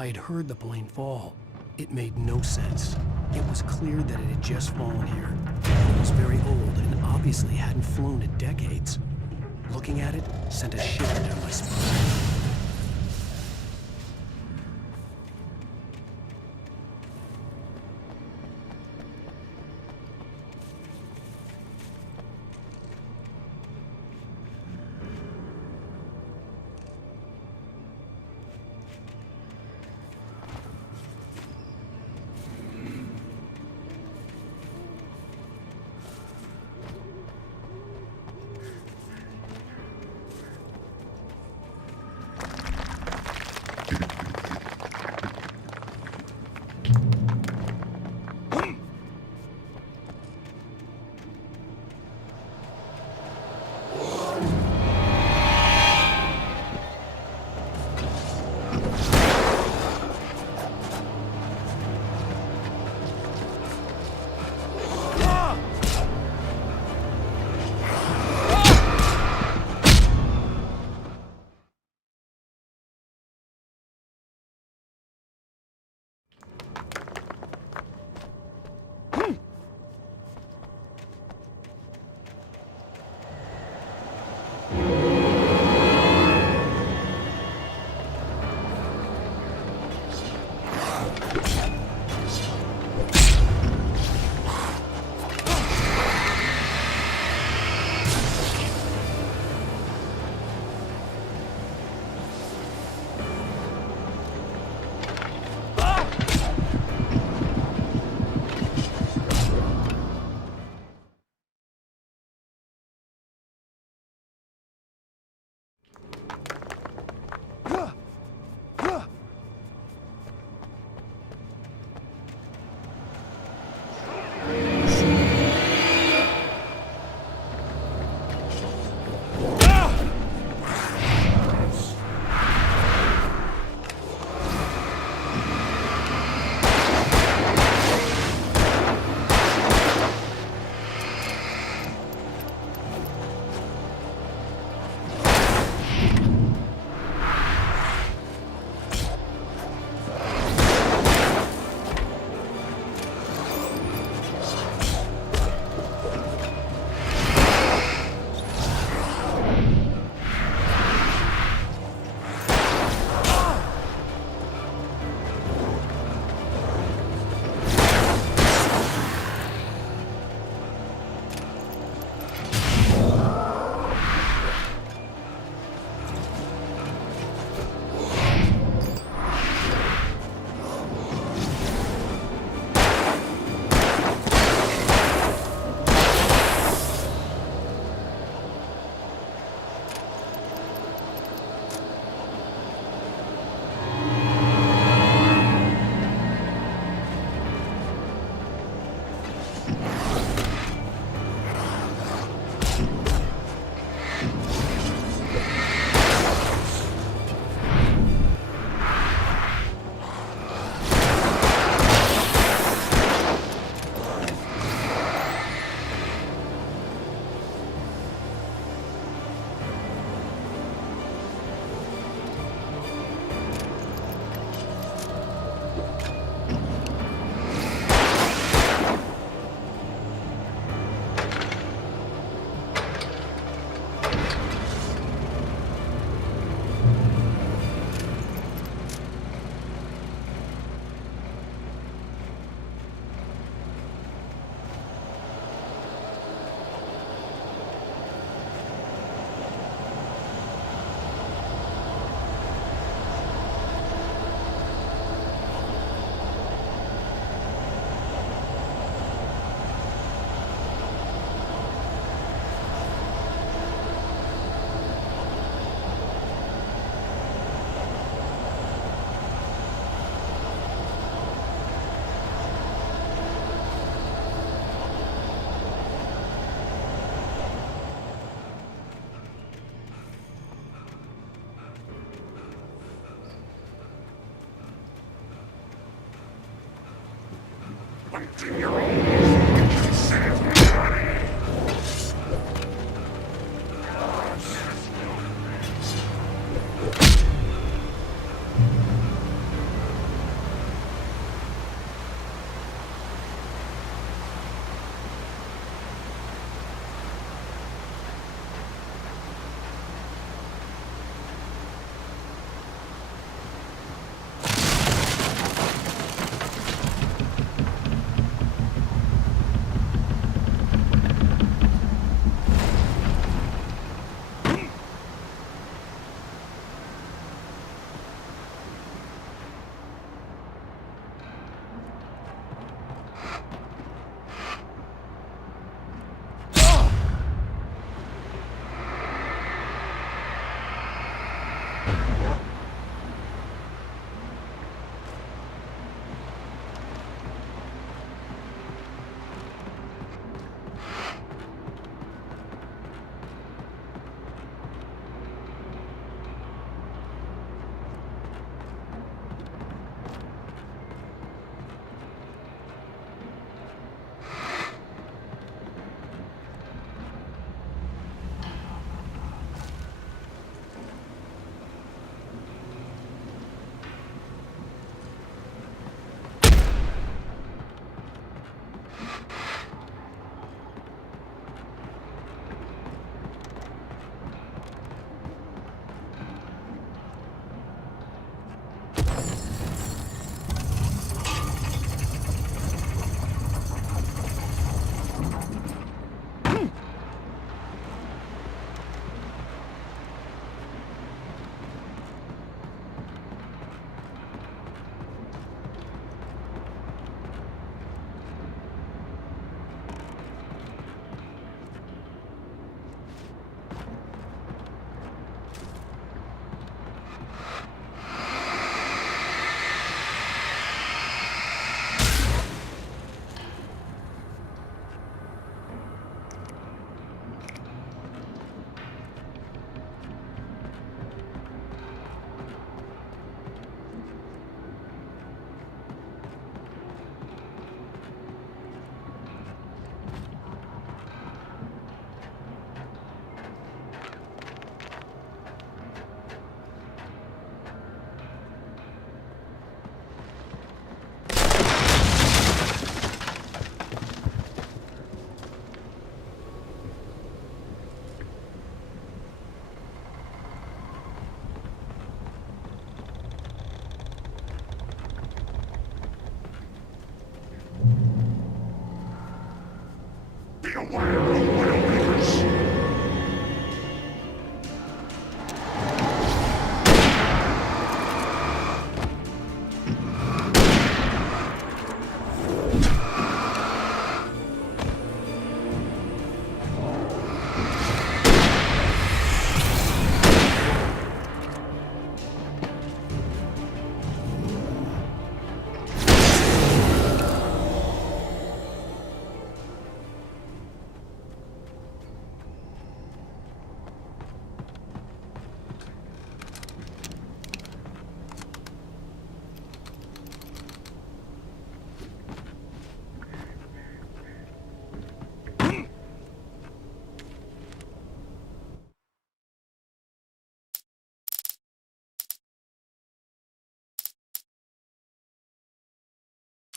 I had heard the plane fall. It made no sense. It was clear that it had just fallen here. It was very old and obviously hadn't flown in decades. Looking at it sent a shiver down my spine.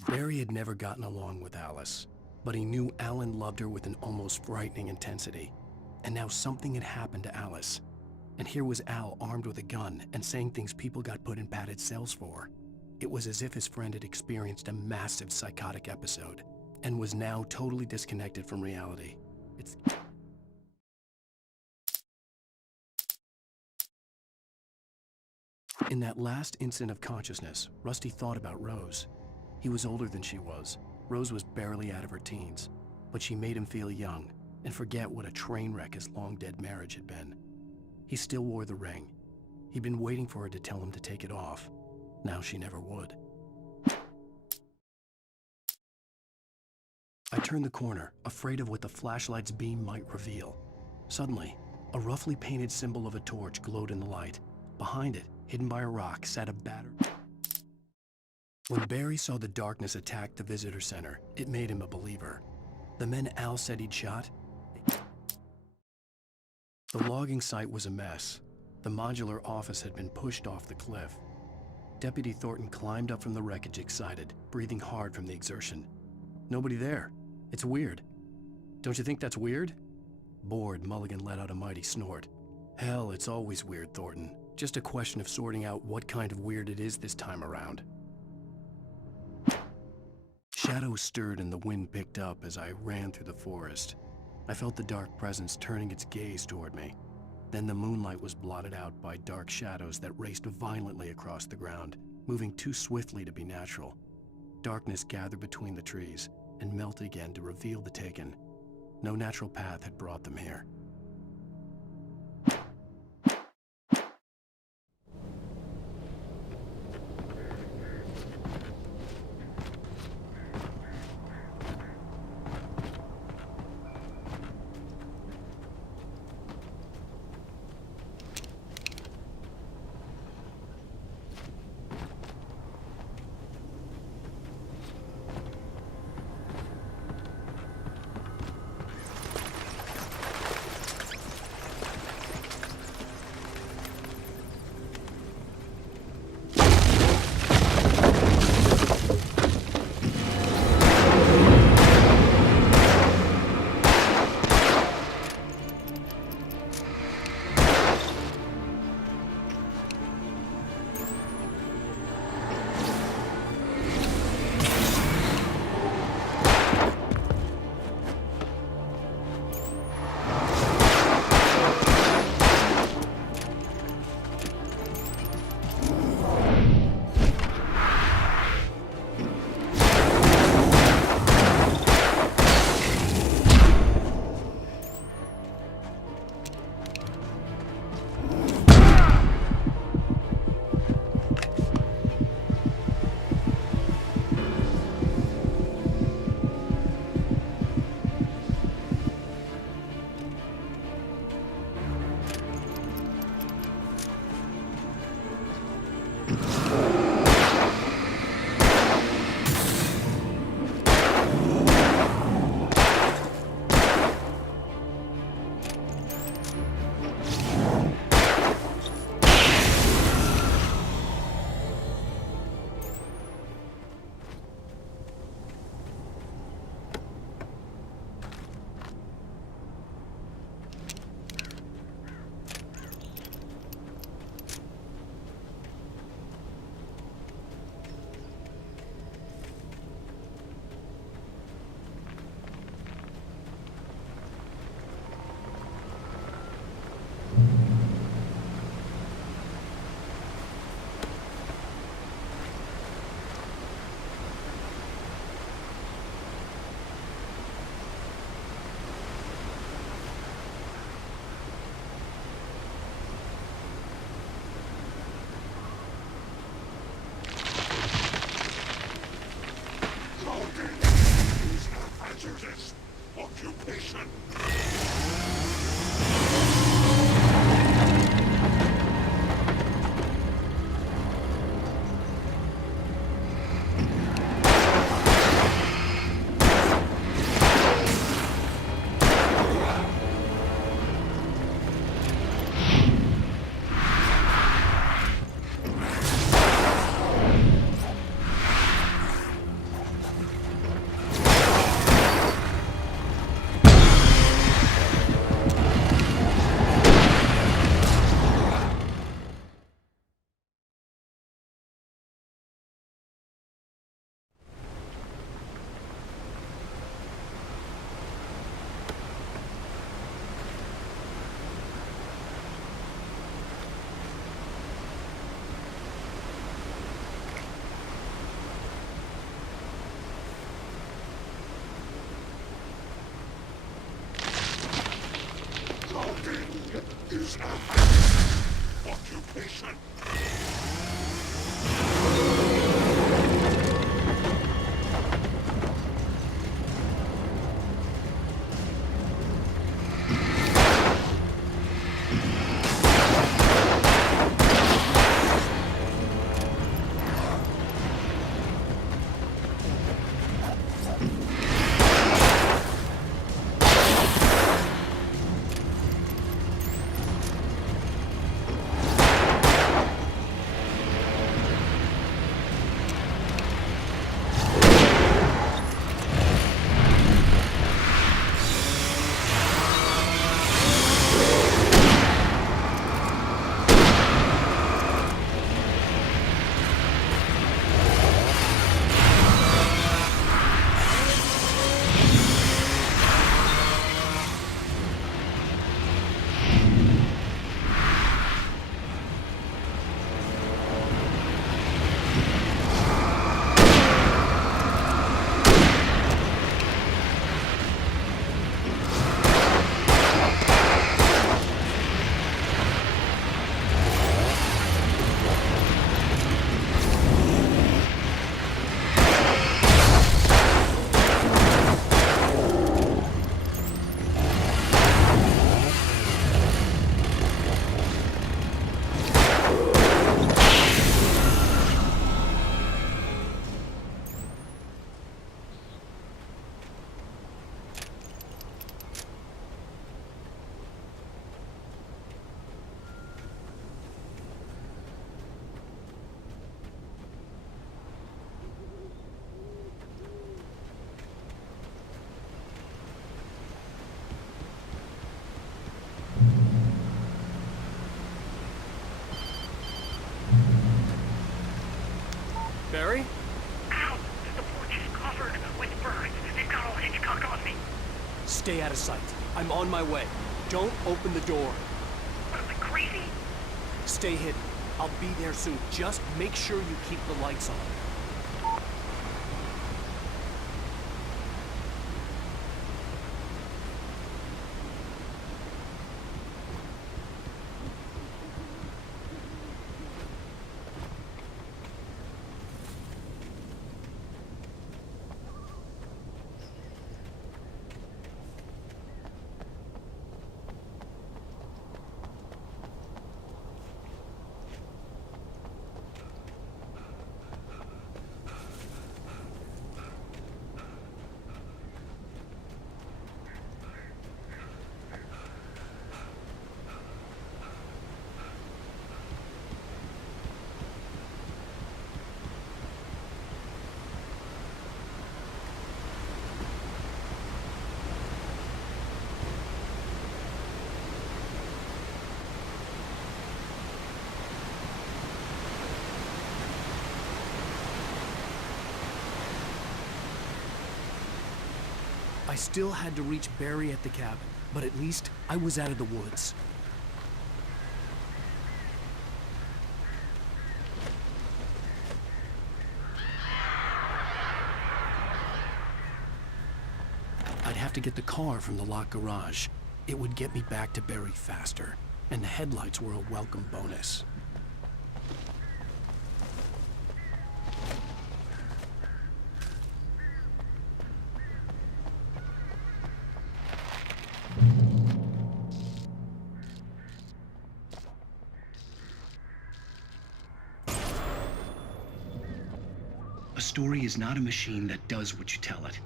Barry had never gotten along with Alice, but he knew Alan loved her with an almost frightening intensity. And now something had happened to Alice. And here was Al armed with a gun and saying things people got put in padded cells for. It was as if his friend had experienced a massive psychotic episode and was now totally disconnected from reality. In that last instant of consciousness, Rusty thought about Rose. He was older than she was. Rose was barely out of her teens, but she made him feel young and forget what a train wreck his long-dead marriage had been. He still wore the ring. He'd been waiting for her to tell him to take it off. Now she never would. I turned the corner, afraid of what the flashlight's beam might reveal. Suddenly, a roughly painted symbol of a torch glowed in the light. Behind it, hidden by a rock, sat a battered... When Barry saw the darkness attack the visitor center, it made him a believer. The men Al said he'd shot... The logging site was a mess. The modular office had been pushed off the cliff. Deputy Thornton climbed up from the wreckage excited, breathing hard from the exertion. Nobody there. It's weird. Don't you think that's weird? Bored, Mulligan let out a mighty snort. Hell, it's always weird, Thornton. Just a question of sorting out what kind of weird it is this time around. Shadows stirred and the wind picked up as I ran through the forest. I felt the dark presence turning its gaze toward me. Then the moonlight was blotted out by dark shadows that raced violently across the ground, moving too swiftly to be natural. Darkness gathered between the trees and melted again to reveal the Taken. No natural path had brought them here. is an occupation. Barry? Ow! The porch is covered with birds. They've got all Hitchcock on me. Stay out of sight. I'm on my way. Don't open the door. What am I, crazy? Stay hidden. I'll be there soon. Just make sure you keep the lights on. I still had to reach Barry at the cabin, but at least I was out of the woods. I'd have to get the car from the locked garage. It would get me back to Barry faster, and the headlights were a welcome bonus. A story is not a machine that does what you tell it.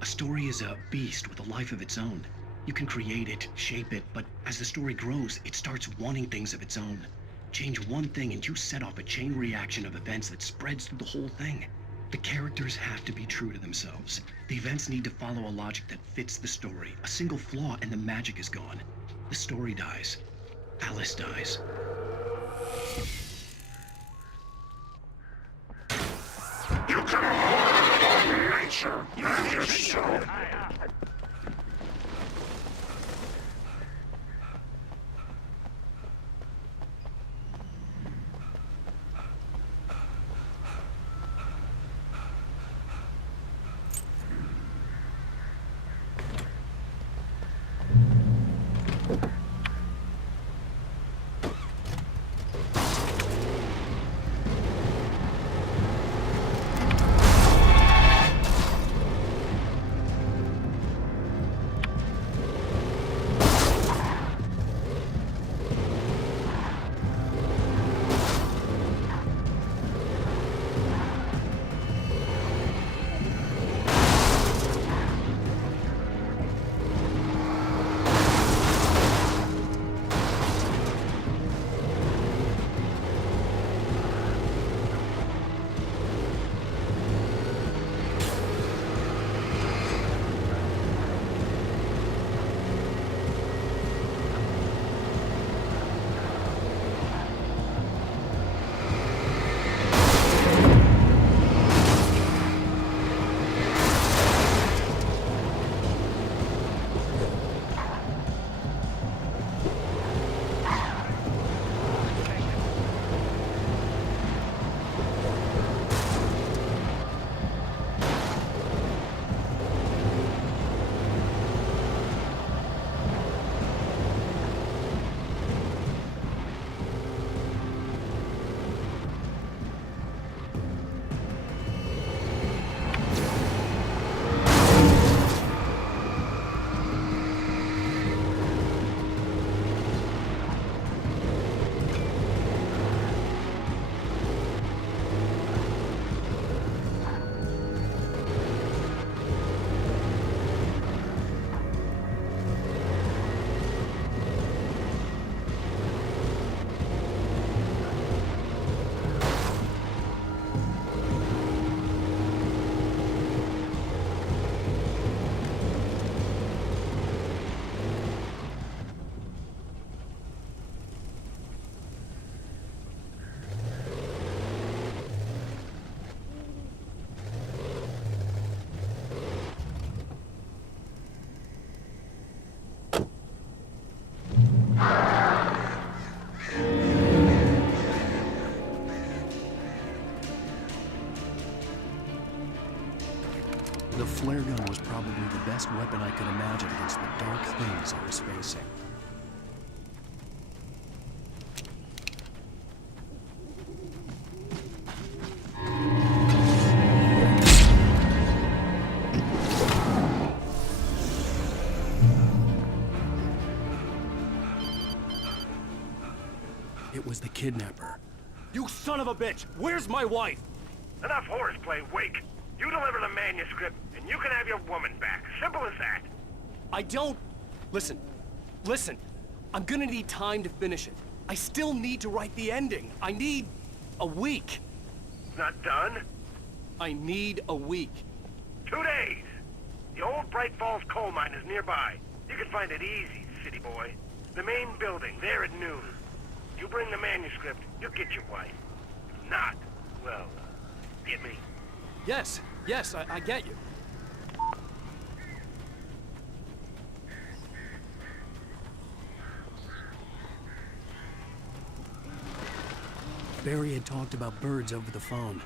A story is a beast with a life of its own. You can create it, shape it, but as the story grows, it starts wanting things of its own. Change one thing and you set off a chain reaction of events that spreads through the whole thing. The characters have to be true to themselves. The events need to follow a logic that fits the story. A single flaw and the magic is gone. The story dies. Alice dies. You can hold nature and your soul. It was the kidnapper. You son of a bitch! Where's my wife? Enough horseplay, Wake. You deliver the manuscript, and you can have your woman back. Simple as that. I don't... Listen. I'm gonna need time to finish it. I still need to write the ending. I need a week. Not done? I need a week. 2 days. The old Bright Falls coal mine is nearby. You can find it easy, city boy. The main building, there at noon. You bring the manuscript, you'll get your wife. If not, well, get me. Yes, I get you. Barry had talked about birds over the phone.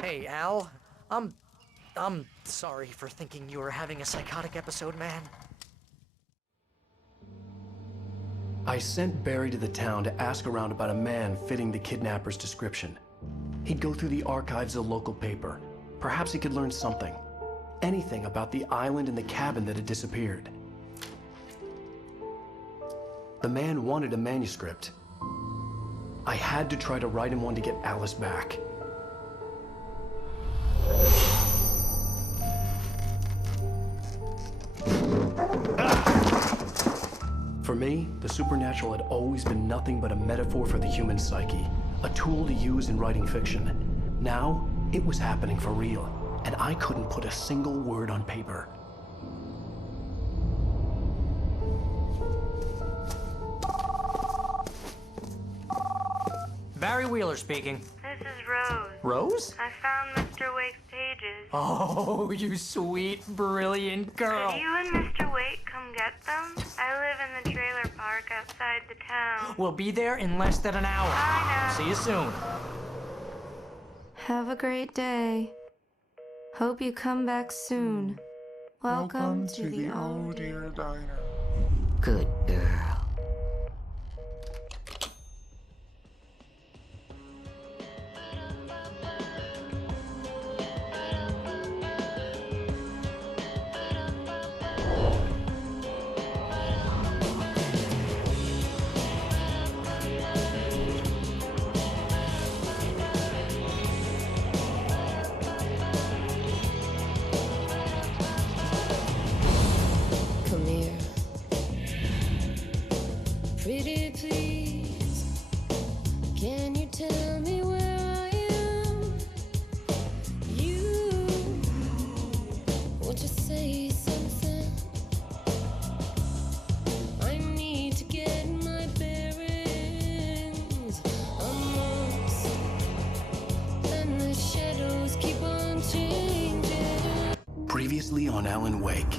Hey, Al. I'm sorry for thinking you were having a psychotic episode, man. I sent Barry to the town to ask around about a man fitting the kidnapper's description. He'd go through the archives of the local paper. Perhaps he could learn something. Anything about the island and the cabin that had disappeared. The man wanted a manuscript. I had to try to write him one to get Alice back. For me, the supernatural had always been nothing but a metaphor for the human psyche, a tool to use in writing fiction. Now, it was happening for real, and I couldn't put a single word on paper. Barry Wheeler speaking. This is Rose. Rose? I found Mr. Wake's pages. Oh, you sweet, brilliant girl. Could you and Mr. Wake come get them? I live in the trailer park outside the town. We'll be there in less than an hour. Bye now. See you soon. Have a great day. Hope you come back soon. Welcome to the Oh Dear Diner. Good girl. Come here. Pretty please, can you tell me where I am? You, won't you say something? I need to get my bearings amongst, and the shadows keep on changing. Previously on Alan Wake.